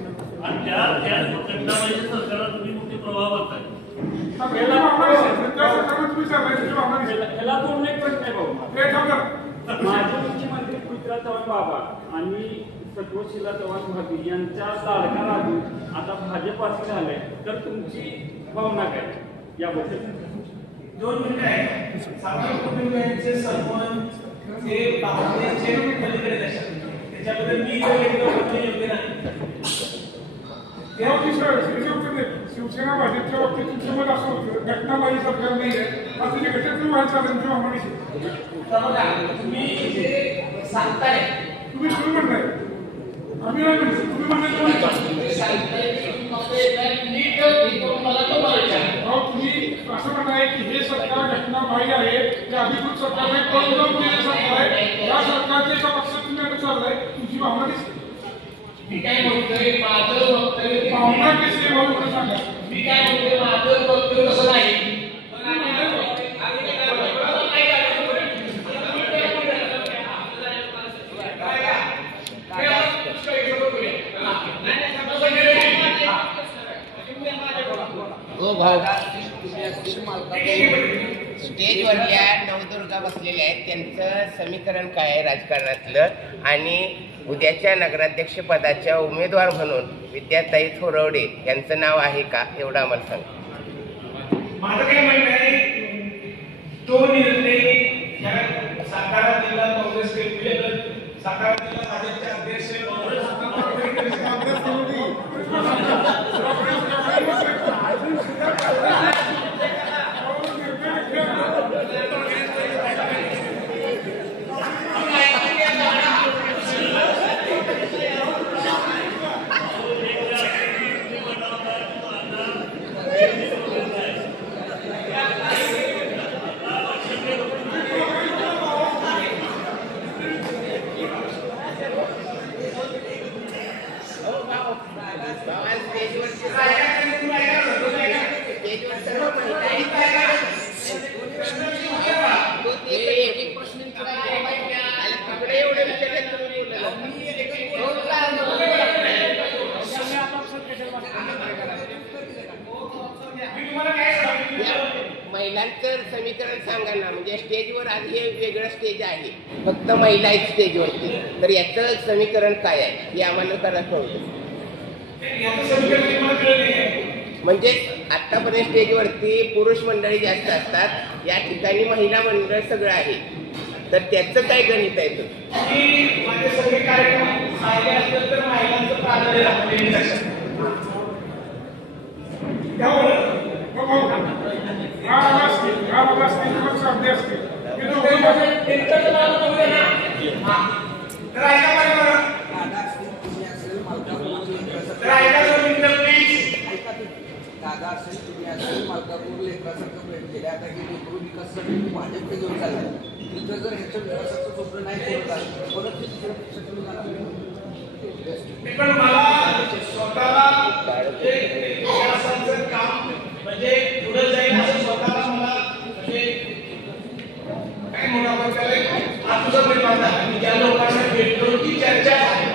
त्या घटनाबाह्य सरकारला तुम्ही मोठी प्रभाव बनताय. त्या सरकारला तुम्ही चाललाय, तुमची भावना कशी आहे? याला दोन एक प्रश्न आहे भाऊ. हे थांबा. माजी मुख्यमंत्री पृथ्वीराज चव्हाण बाबा आणि सत्वशीला चव्हाण भाभी यांच्या लाडका राजू आता भाजपाशी झाले, तर तुमची भावना काय याबद्दल? 2 मिनिटं आहे. सामाजिक कुटुंबियांचे सरपंच हे भावनेचे पलीकडे असतात, त्याच्याबद्दल मी योग्य नाही. शिवसेना भाजपच्या बाबतीत तुमचं मत असं होतं, घटनाबाह्य सरकार नाही आहे असं जे घटक तुम्ही व्हायचं चालेल, तुमची भावना कशी? तुम्ही जे सांगताय तुम्ही म्हणताय, आम्ही नाही म्हणतो, तुम्ही म्हणताय तुम्ही असं म्हणताय की हे सरकार घटनाबाह्य आहे, हे अधिकृत सरकार आहे, सरकार आहे, या सरकारच्या एका पक्षात तुम्ही आता चाललाय, तुमची भावना कशी? मी काय म्हणतोय, माझं वक्तव्य भावना कशी आहे भाऊ सांगा. मी काय म्हणतोय, माझं वक्तव्य कसं नाही. स्टेजवरल्या नवदुर्गा बसलेल्या आहेत, त्यांचं समीकरण काय आहे राजकारणातलं, आणि उद्याच्या नगराध्यक्ष पदाच्या उमेदवार म्हणून विद्याताई थोरवडे यांचं नाव आहे का, एवढं आम्हाला सांगा. माझं काय म्हणणं आहे, तो निर्णय सातारा जिल्हा काँग्रेस सातारा जिल्हा भाजपचे अध्यक्ष समीकरण सांगा ना. म्हणजे स्टेजवर आज हे वेगळं स्टेज आहे, फक्त महिला आहेत स्टेजवरती, तर याचं समीकरण काय आहे हे आम्हाला करा कळतं. म्हणजे आतापर्यंत स्टेजवरती पुरुष मंडळी जास्त असतात, या ठिकाणी महिला मंडळ सगळं आहे, तर त्याचं काय गणित आहे तुम्ही? माझे सगळे कार्यक्रम साधे असतील तर महिलांचं प्राधान्य लागतं. दादा असेल, तुम्ही असेल, मलकापूर लेकरासारखं भेट दिल्या. आता ही लेकरू विकासासाठी भाजपकडे घेऊन चालला. तिथं जर ह्याच्या विकासाचं स्वप्न नाही करत आलं परत ते तिकडे पक्षाकडे जाणार. पण मला स्वतःला विकासाचं काम म्हणजे पुढे जाईल असं स्वतःला मला म्हणजे काय म्हणू प्रकारे आत्मसमर्पण झालं. ज्या लोकांना भेटलो ती चर्चा झाली.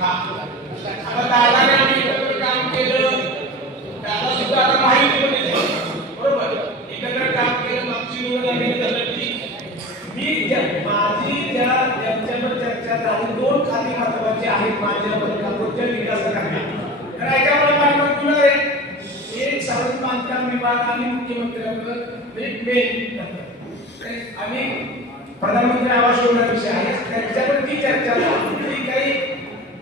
हा आता दादाने आम्ही एकत्र काम केलं, दादा सुद्धा आता माहिती पण देते बरोबर. एकत्र काम केलं, मागची निवड आम्ही झाली. माझी त्यांच्यावर चर्चा झाली. 2 खाती महत्वाची आहेत माझ्या मलकापूरच्या विकासासाठी. तर याच्याप्रमाणे एक सार्वजनिक बांधकाम विभाग आणि मुख्यमंत्र्यांवर एक मेन आणि प्रधानमंत्री आवास योजना विषय आहे, त्याच्यावरती चर्चा झाली. काही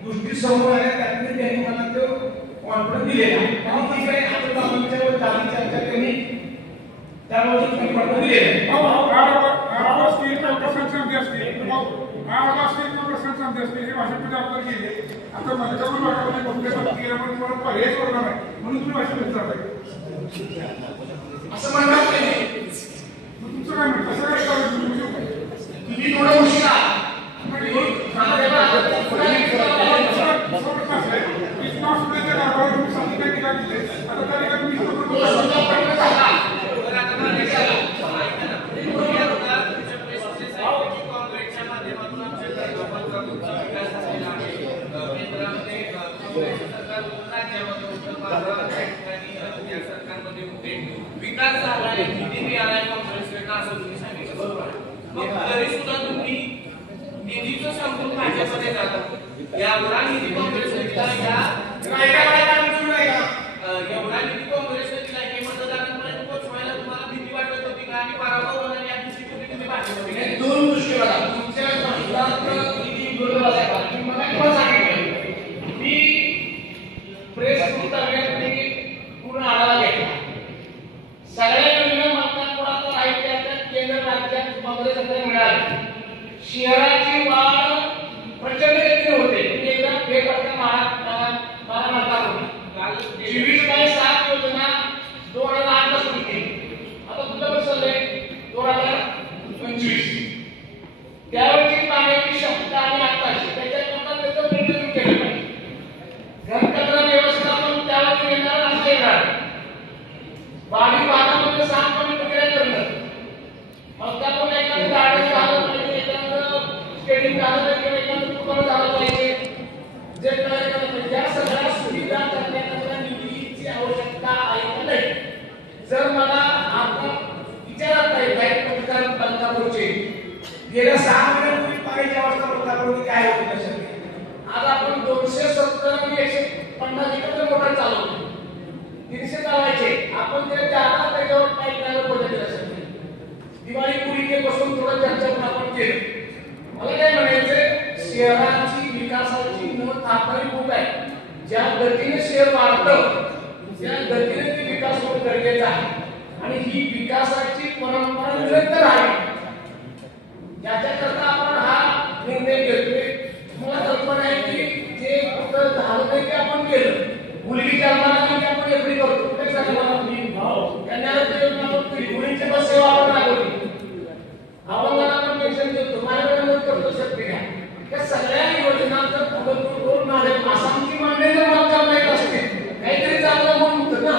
गोष्टी समोर आल्या, त्यातून त्यांनी मला तो कॉन्फिडन्स दिलेला आणि ती काही आजूबाजूच्या झाली चर्चा त्यांनी त्यामुळे तुम्ही कॉन्फिडन्स दिलेला. आता मलकापूर भागामध्ये काँग्रेस केल्यामुळे पर्यायच होणार नाही म्हणून तुम्ही भाषण चाललाय असं म्हणतात नाही. तुमचं काय म्हणतं असं काय करायचं तुम्ही थोडं हुशार विकास झालाय, निधी मिळालाय काँग्रेसकडनं असं तुम्ही सांगितलं बरोबर. मग तरी सुद्धा तुम्ही निधीचं सांगून भाजपमध्ये जाता. एवढा निधी काँग्रेसने दिला, एवढा निधी काँग्रेसने दिला की मतदारांपर्यंत पोहोचवायला तुम्हाला भीती वाटत होती का आणि पराभव होणार या दृष्टीने तुम्ही भाजपमध्ये? 2 गोष्टी बघा. तुमच्या शब्दात किती बरोबर आहे का मी मला किंवा सांगितलं. मी प्रेस करण्यासाठी पूर्ण आढावा घेतला. सगळ्या योजना मलकापुरात आहेत त्या केंद्र राज्यात काँग्रेस सरकार मिळाली. शहराची वाढ प्रचंड गतीने होते. तुम्ही एकदा भेट मला मलकापूर 24/7 योजना 2008 ला सुरू केली. आता कुठं बसवलंय 2025. त्यावेळची पाण्याची क्षमता आणि आताची त्याच्याकरता त्याचं मेंटेन केलं पाहिजे. घनकचरा व्यवस्थापन त्यावर येणार आमच्या येणार बाडी भागामध्ये साफपणे प्रक्रिया करणं. मलकापूर एखादं गार्डन झालं पाहिजे, एखादं स्टेडियम झालं पाहिजे किंवा एखादं दुकान झालं पाहिजे. जे काय या सगळ्या सुविधा करण्याकरता निधीची आवश्यकता आहे का नाही. जर मला आता विचारात नाही लाईट पत्रकार मलकापूरचे गेल्या 6 महिन्यापूर्वी पाण्याची अवस्था मलकापूरमध्ये काय होती कशा आज आपण 270 आणि 150 एकत्र मोटर चालवतो. 300 चालवायचे आपण ते जाणार त्याच्यावर पाईपलाईनवर बदल असेल. दिवाळी पूर्वी पासून थोडं चर्चा आपण केली. मला काय म्हणायचं शहराची विकासाची नोंद थांबणारी खूप आहे. ज्या गतीने शहर वाढतं त्या गतीने ते विकास होणं गरजेचं आहे आणि ही विकासाची परंपरा निरंतर आहे. याच्याकरता आपण हा निर्णय घेतोय. मला कल्पना आहे की जे कुठं झालं नाही ते आपण केलं. मुलगी जन्माला की आपण एवढी करतो कुठे त्यांना मुलींची बस सेवा आपण राबवली. आम्हाला आपण पेन्शन देतो माझ्याकडे करतो शक्य त्या सगळ्या योजना जर करून आसामची मागणी जर मला माहीत असते काहीतरी चांगलं म्हणून होतं ना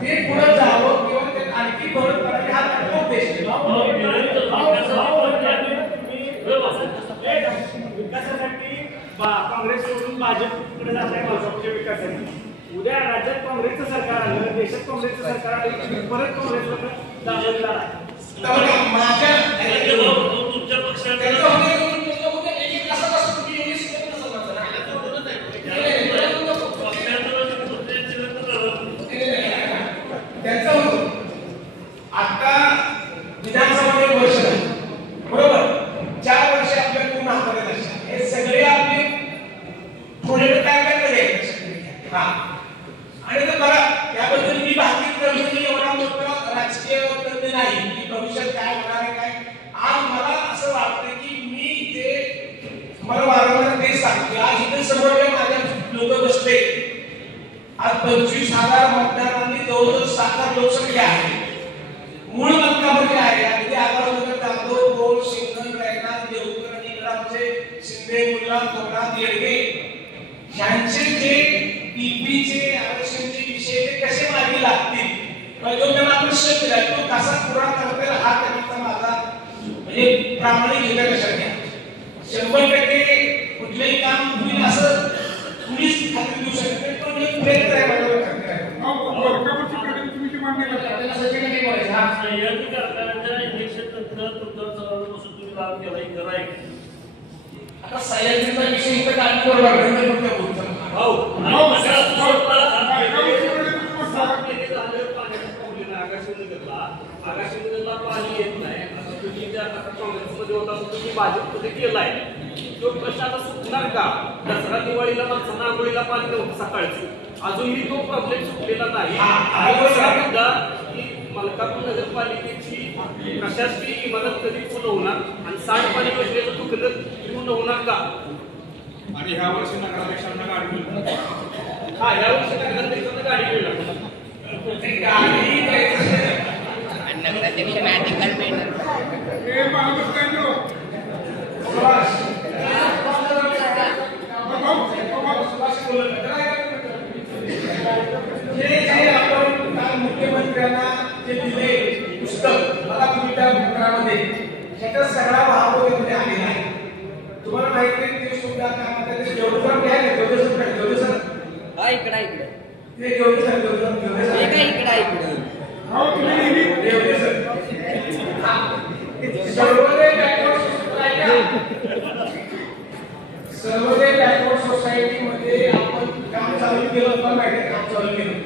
ते पुढे जावं किंवा ते आणखी भर करावी हा उद्देश. विकासासाठी काँग्रेस सोडून भाजपकडे जात आहे. भाजपच्या विकासासाठी उद्या राज्यात काँग्रेसचं सरकार आलं, देशात काँग्रेसचं सरकार आलं, परत काँग्रेसला दामोदर आहे. माझ्या तुमच्या पक्षात आता विधानसभेचे वर्ष बरोबर 4 वर्ष आपल्या पूर्ण हातात असतात. हे सगळे आपले थोडे काय हा आणि तर बघा याबद्दल मी बाकी प्रश्न एवढा मोठा राजकीय तज्ञ नाही की भविष्यात काय होणार आहे काय. आज मला असं वाटतं की मी जे मला वारंवार ते सांगते आज इथे समोर माझ्या लोक बसले. आज 25,000 मतदारांनी जवळजवळ 7 लोकसंख्या आहे. मूळ मतदारांची आहे अगदी आगाऊ तांदूळ गोळ सिंगल रैना देवकर आणि इकडे शिंदे मुल्ला तोडा येडगे यांचे जे टीपीचे आरक्षणचे विषय ते कसे मार्गी लागतील जो त्यांना प्रश्न केला तो कसा पुरा करता हा त्यांचा माझा म्हणजे प्रामाणिक विचार लक्षात घ्या. 100% कुठलेही काम होईल असं कुणीच खात्री देऊ शकत नाही. पण एक प्रयत्न आहे माझा लक्षात घ्या. सह्याद्री कारखान्याच्या इलेक्शन नंतर तुमच्या चौघांपासून तुम्ही लाभ केला खरं आहे. आता सह्याद्रीचा विषय इथं काढण्यावर आकाशनगरला पाणी येत नाही. आता तुम्ही ज्या काँग्रेसमध्ये होता तुम्ही भाजपमध्ये केलाय तो प्रश्न आता सुटणार का? दसरा दिवाळीला माणसांना आंघोळीला पाणी नव्हतं सकाळचं अजूनही तो प्रॉब्लेम सुटलेला नाही. मुद्दा की मलकापूर नगरपालिकेची प्रशासकीय इमारत कधी पूर्ण होणार आणि सांडपाणी योजनेचं तुकडं पूर्ण होणार का? आणि ह्या वर्षी नगराध्यक्षांना गाडी मिळणार. हा ह्या वर्षी नगराध्यक्षांना गाडी मिळणार. नगराध्यक्षांना अधिकार मिळणार. मुख्यमंत्र्यांना जे दिले पुस्तक मला तुम्ही त्या पत्रामध्ये त्याचा सगळा भाव मध्ये आलेला आहे. तुम्हाला माहिती आहे ते सुद्धा कामात जेवढं घ्यायला जेवढे सर इकडे ते जेवढे सर इकडे सर्वोदय बॅकवर्ड सोसायटीमध्ये आपण काम चालू केलं पण माहिती काम चालू केलं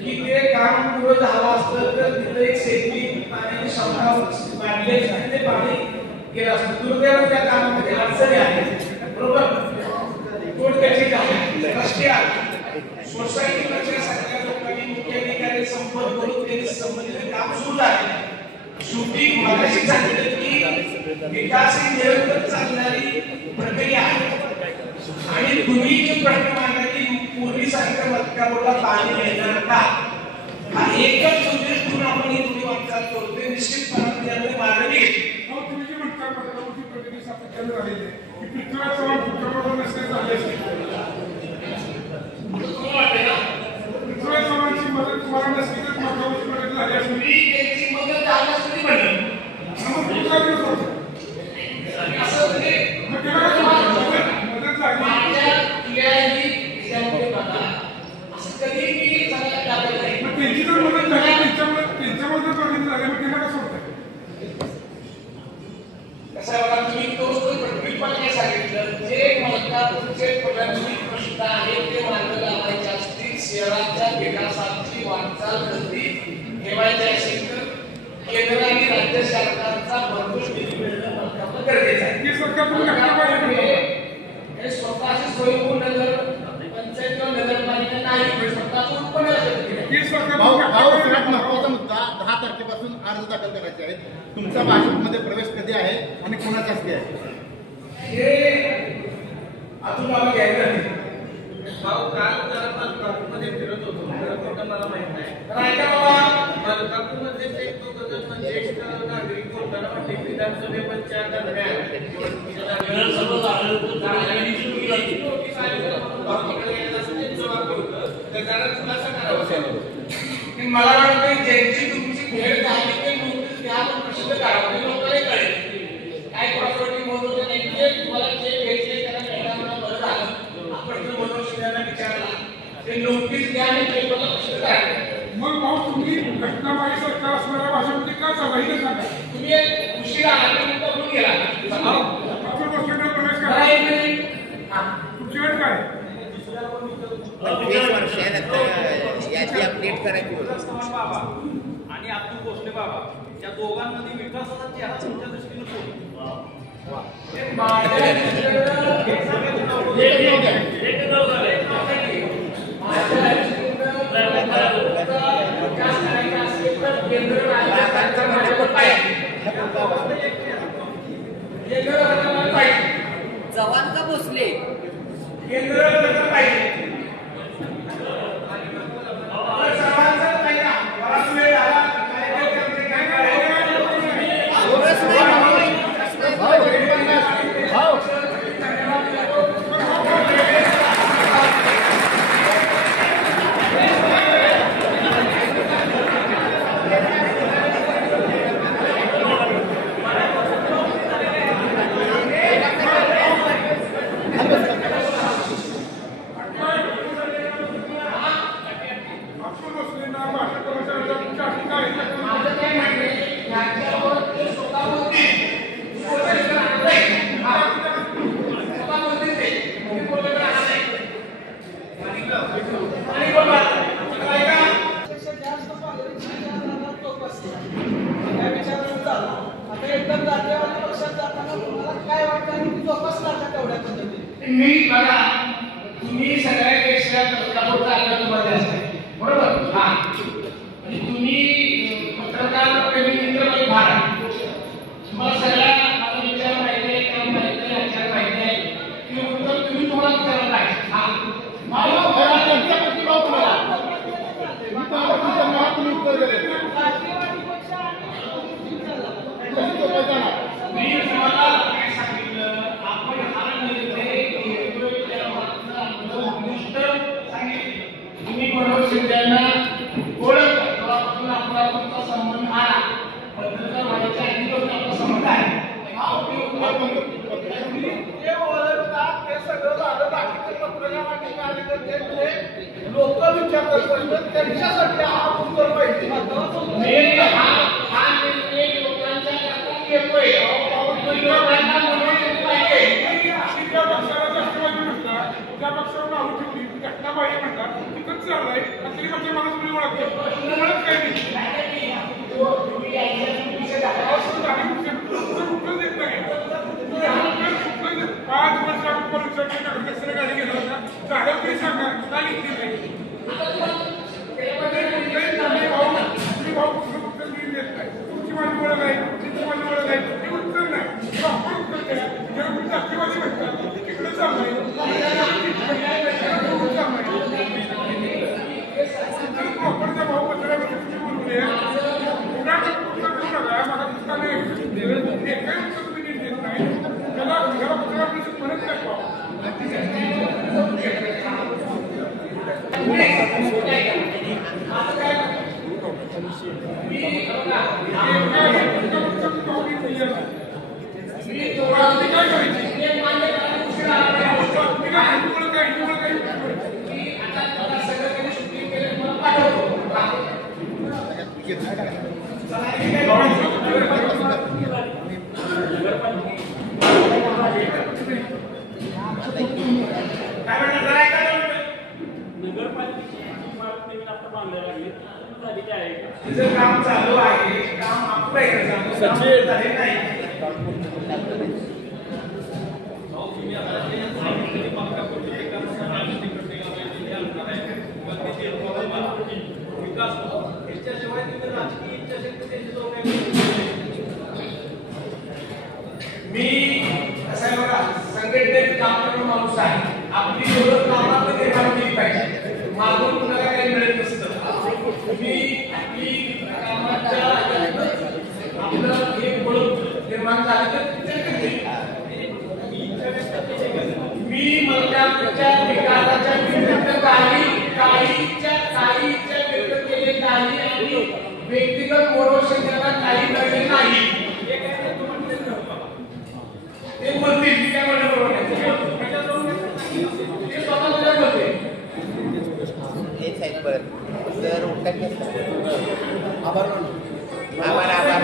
की ते काम पूर्ण झालं असतं तर तिथे एक शेती पाण्याची क्षमता वाढली असती ते पाणी गेलं असतं. दुर्दैवाने त्या कामामध्ये अडचणी आहेत बरोबर. थोडक्याची रस्ते आहेत सोसायटीच्या सगळ्या लोकांनी मुख्य अधिकारी संपर्क करून त्यांनी संबंधित काम सुरू झाले. शेवटी मगाशी सांगितलं की विकास ही निरंतर चालणारी प्रक्रिया आहे आणि तुम्ही जे प्रश्न मांडला की पूर्वीसारख्या मलकापूरला पाणी मिळणार का हा एकच उद्देश म्हणून आपण ही तुम्ही वाटचाल करतोय. निश्चितपणे त्यामध्ये मागणी तुम्ही जे म्हणता मलकापूरची प्रगती सातत्याने झालेली आहे की पृथ्वीराज चव्हाण तुमच्याबरोबर नसते झाले असते. पृथ्वीराज चव्हाणची मदत तुम्हाला नसली तर मलकापूरची प्रगती झाली असते. मी त्यांची मदत झाल्यास तरी म्हणलं असं कधी मी सांगायला लागत नाही. त्यांची जर मदत झाली त्यांच्याबद्दल प्रगती झाली मग त्यांना कसं होतं? कसं बघा तुम्ही प्रत्येकपणे सांगितलं जे मलकापूरचे प्रलंबित प्रश्न आहेत ते मार्ग लावायचे असतील शहराच्या विकासाची वाटचाल गती ठेवायची असेल तर केंद्र आणि राज्य सरकारचा भरपूर निधी मिळणं मलकापूर गरजेचं आहे. हे स्वतःची सोयी होऊन नगर पंचायत किंवा नगरपालिका नाही स्वतःचं उत्पन्न सगळ्यात महत्वाचा मुद्दा 10 तारखेपासून अर्ज दाखल करायचे आहेत. तुमचा भाजपमध्ये प्रवेश कधी आहे आणि कोणाचा असते आहे हे अजून मला घ्यायचं नाही. भाऊ काल जरा मलकापूरमध्ये फिरत होतो कुठं मला माहित नाही. मलकापूरमध्ये ते एक दोघं जण ज्येष्ठ नागरिक बोलताना वाटते विधानसभेच्या दरम्यान मला वाटतं ज्यांची तुमची भेट झाली ते नोटीस घ्या पण प्रसिद्ध करा लोकांना कळेल काय प्रॉपर्टी म्हणून नाही तुम्हाला जे भेटले त्याला भेटायला बरं झालं आपण मनोरंजनाला विचारला ते नोटीस द्या आणि पेपरला प्रसिद्ध करा. मग भाऊ तुम्ही घटनाबाई सरकार असणारा चालला हे सांगा. तुम्ही उशिरा आला तुम्ही करून गेला आपण गोष्टीकडे प्रवेश करा. तुमची वेळ काय? 20 वर्षानंतर याची अपडेट करायची होती. आणि अब्दुल भोसले बाबा या दोघांमध्ये विकासाचा चेहरा तुमच्या दृष्टीने कोण? जवान का भोसले? मी बघा तुम्ही सगळ्यापेक्षा पत्रकाराचा अंगणवाडी असते बरोबर हा आणि तुम्ही पत्रकार कधी मित्र म्हणजे भार तुम्हाला सगळ्या माझा विचार माहिती आहे काम माहिती आहे आचार माहिती आहे की उत्तर तुम्ही तुम्हाला विचारत आहे हा मला मी तुम्हाला काय सांगितलं आपण हा निर्णय तुम्ही मनोज शिंदेना ओळख तेव्हापासून आपला तुमचा संबंध आला पत्रकार व्हायच्या आधी आपला संबंध आहे हा ते ओळखतात ते सगळं झालं बाकीचे पत्रकारांनी आले तर त्यांचे लोक विचारतात प्रश्न त्यांच्यासाठी हा उत्तर पाहिजे हा निर्णय लोकांच्या करता येतोय लोकांना मनोरंजन पाहिजे त्या पक्षाला राष्ट्रवादी म्हणतात, त्या पक्षावर नाव ठेवली घटनाबाई म्हणतात, तिथंच चाललंय आणि तरी म्हणजे मला तुम्ही ओळखतो ओळख काय नाही उत्तर देत नाही. 5 वर्षापूर्वी परीक्षा गाडी गेला होता झालं तरी सांगा का लिहिली नाही तुम्ही भाऊ उत्तर देत नाही. तुमची माझी ओळख आहे तिची माझी ओळख आहे हे उत्तर नाही आपण उत्तर द्या. जेव्हा तुम्ही जातीवादी म्हणतात तिकडे चाललंय आपण त्या भाऊ पत्रामध्ये तुम्ही बोलूया उत्तर देऊ नका मला पुस्तकाने एकही उत्तर तुम्ही देत नाही त्याला पत्रामध्ये म्हणत तिचं काम चालू आहे काम आपलं झाले नाही मी असं आहे बघा संघटनेत काम करून माणूस आहे आपली ओळख कामात निर्माण केली पाहिजे मागून कुणाला काही मिळत नसतं तुम्ही आपली कामाच्या आपलं एक ओळख निर्माण झालं तर मी मलकापूरच्या विकासाच्या विरुद्ध काहीच्या व्यक्त केले नाही आणि व्यक्तिगत मोरोशंकरांना काही करणे नाही ते बोलतील मी काय म्हणत बरोबर ते स्वतः तुझ्या बोलते तेच आहे परत तर उलटा केस आम्हाला आभार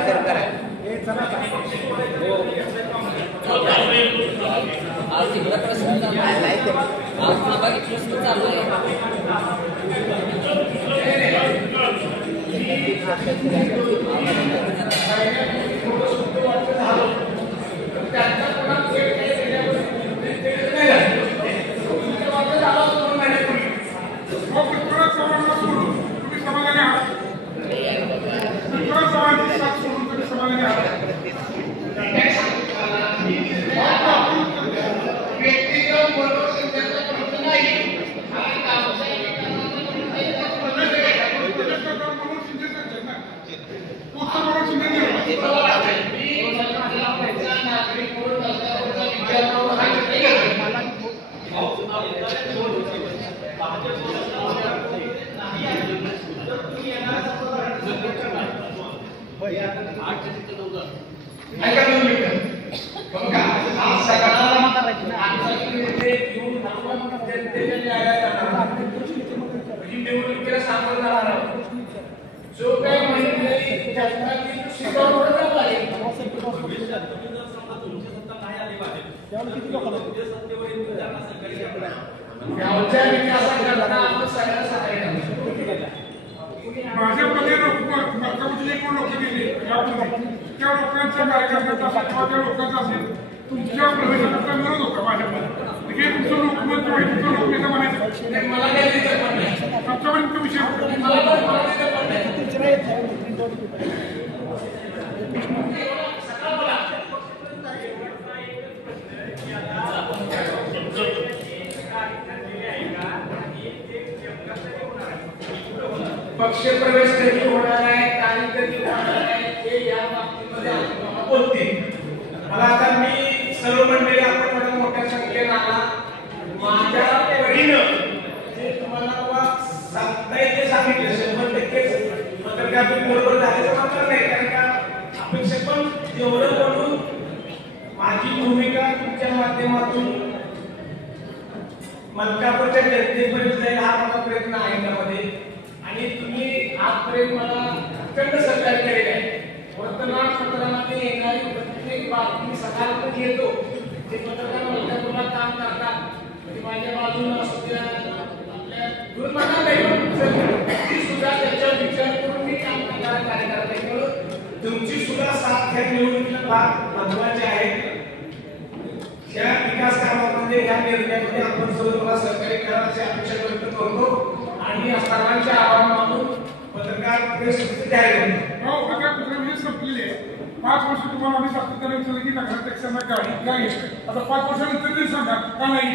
निवडणुकीला सामोरं जाणार आहोत. जो काही मंडळी शासनाची शिकवण आहे गावच्या विकासाकरता आपण सगळ्यांना सांगायचं. भाजपमध्ये मलकापूरचे जे कोण लोक गेले त्या लोकांच्या कार्यकर्त्यांचा किंवा त्या लोकांचा असेल तुमच्या प्रवेशाचा विरोध होता भाजपमध्ये. म्हणजे तुमचं लोकमत आहे तुमचं लोकनेता म्हणायचं मला काही दिसत पण नाही. आमच्यापर्यंत विषय पक्ष प्रवेश कधी होणार आहे आणि कधी होणार आहे हे या बाबतीमध्ये बोलते. मला आता मी सर्व मंडळी आपण एवढ्या मोठ्या संख्येने आला माझ्या परीनं जे तुम्हाला सांगता येते सांगितलं 100% पत्रकार बरोबर झाल्याचं मात्र नाही. कारण का अपेक्षा पण जेवढं बोलून माझी भूमिका तुमच्या माध्यमातून मलकापूरच्या जनतेपर्यंत जाईल हा माझा प्रयत्न आहे त्यामध्ये. आणि तुम्ही आजपर्यंत मला अत्यंत सहकार्य केलेले आहे. वर्तमानपत्रामध्ये येणारी प्रत्येक बातमी सकारात्मक येतो. जे पत्रकार मलकापूरला काम करतात ते माझ्या बाजूला सुद्धा आपल्या दूर म्हणा नाही सुद्धा त्याच्यावर विचार करून मी काम करणारा कार्यकर्ता आहे. म्हणून तुमची सुद्धा साथ ह्या निवडणुकीला फार महत्वाची आहे. या विकास कामामध्ये या निर्णयामध्ये आपण सर्व मला सहकार्य करायची अपेक्षा व्यक्त करतो. आणि सर्वांचे आभार मानून पत्रकार प्रेस जाहीर हो पत्रकार संपलेले 5 वर्ष तुम्हाला आम्ही सातत्याने विचारलं की नगराध्यक्षांना गाडी काय घेतलं आता 5 वर्षानंतर सांगा का नाही.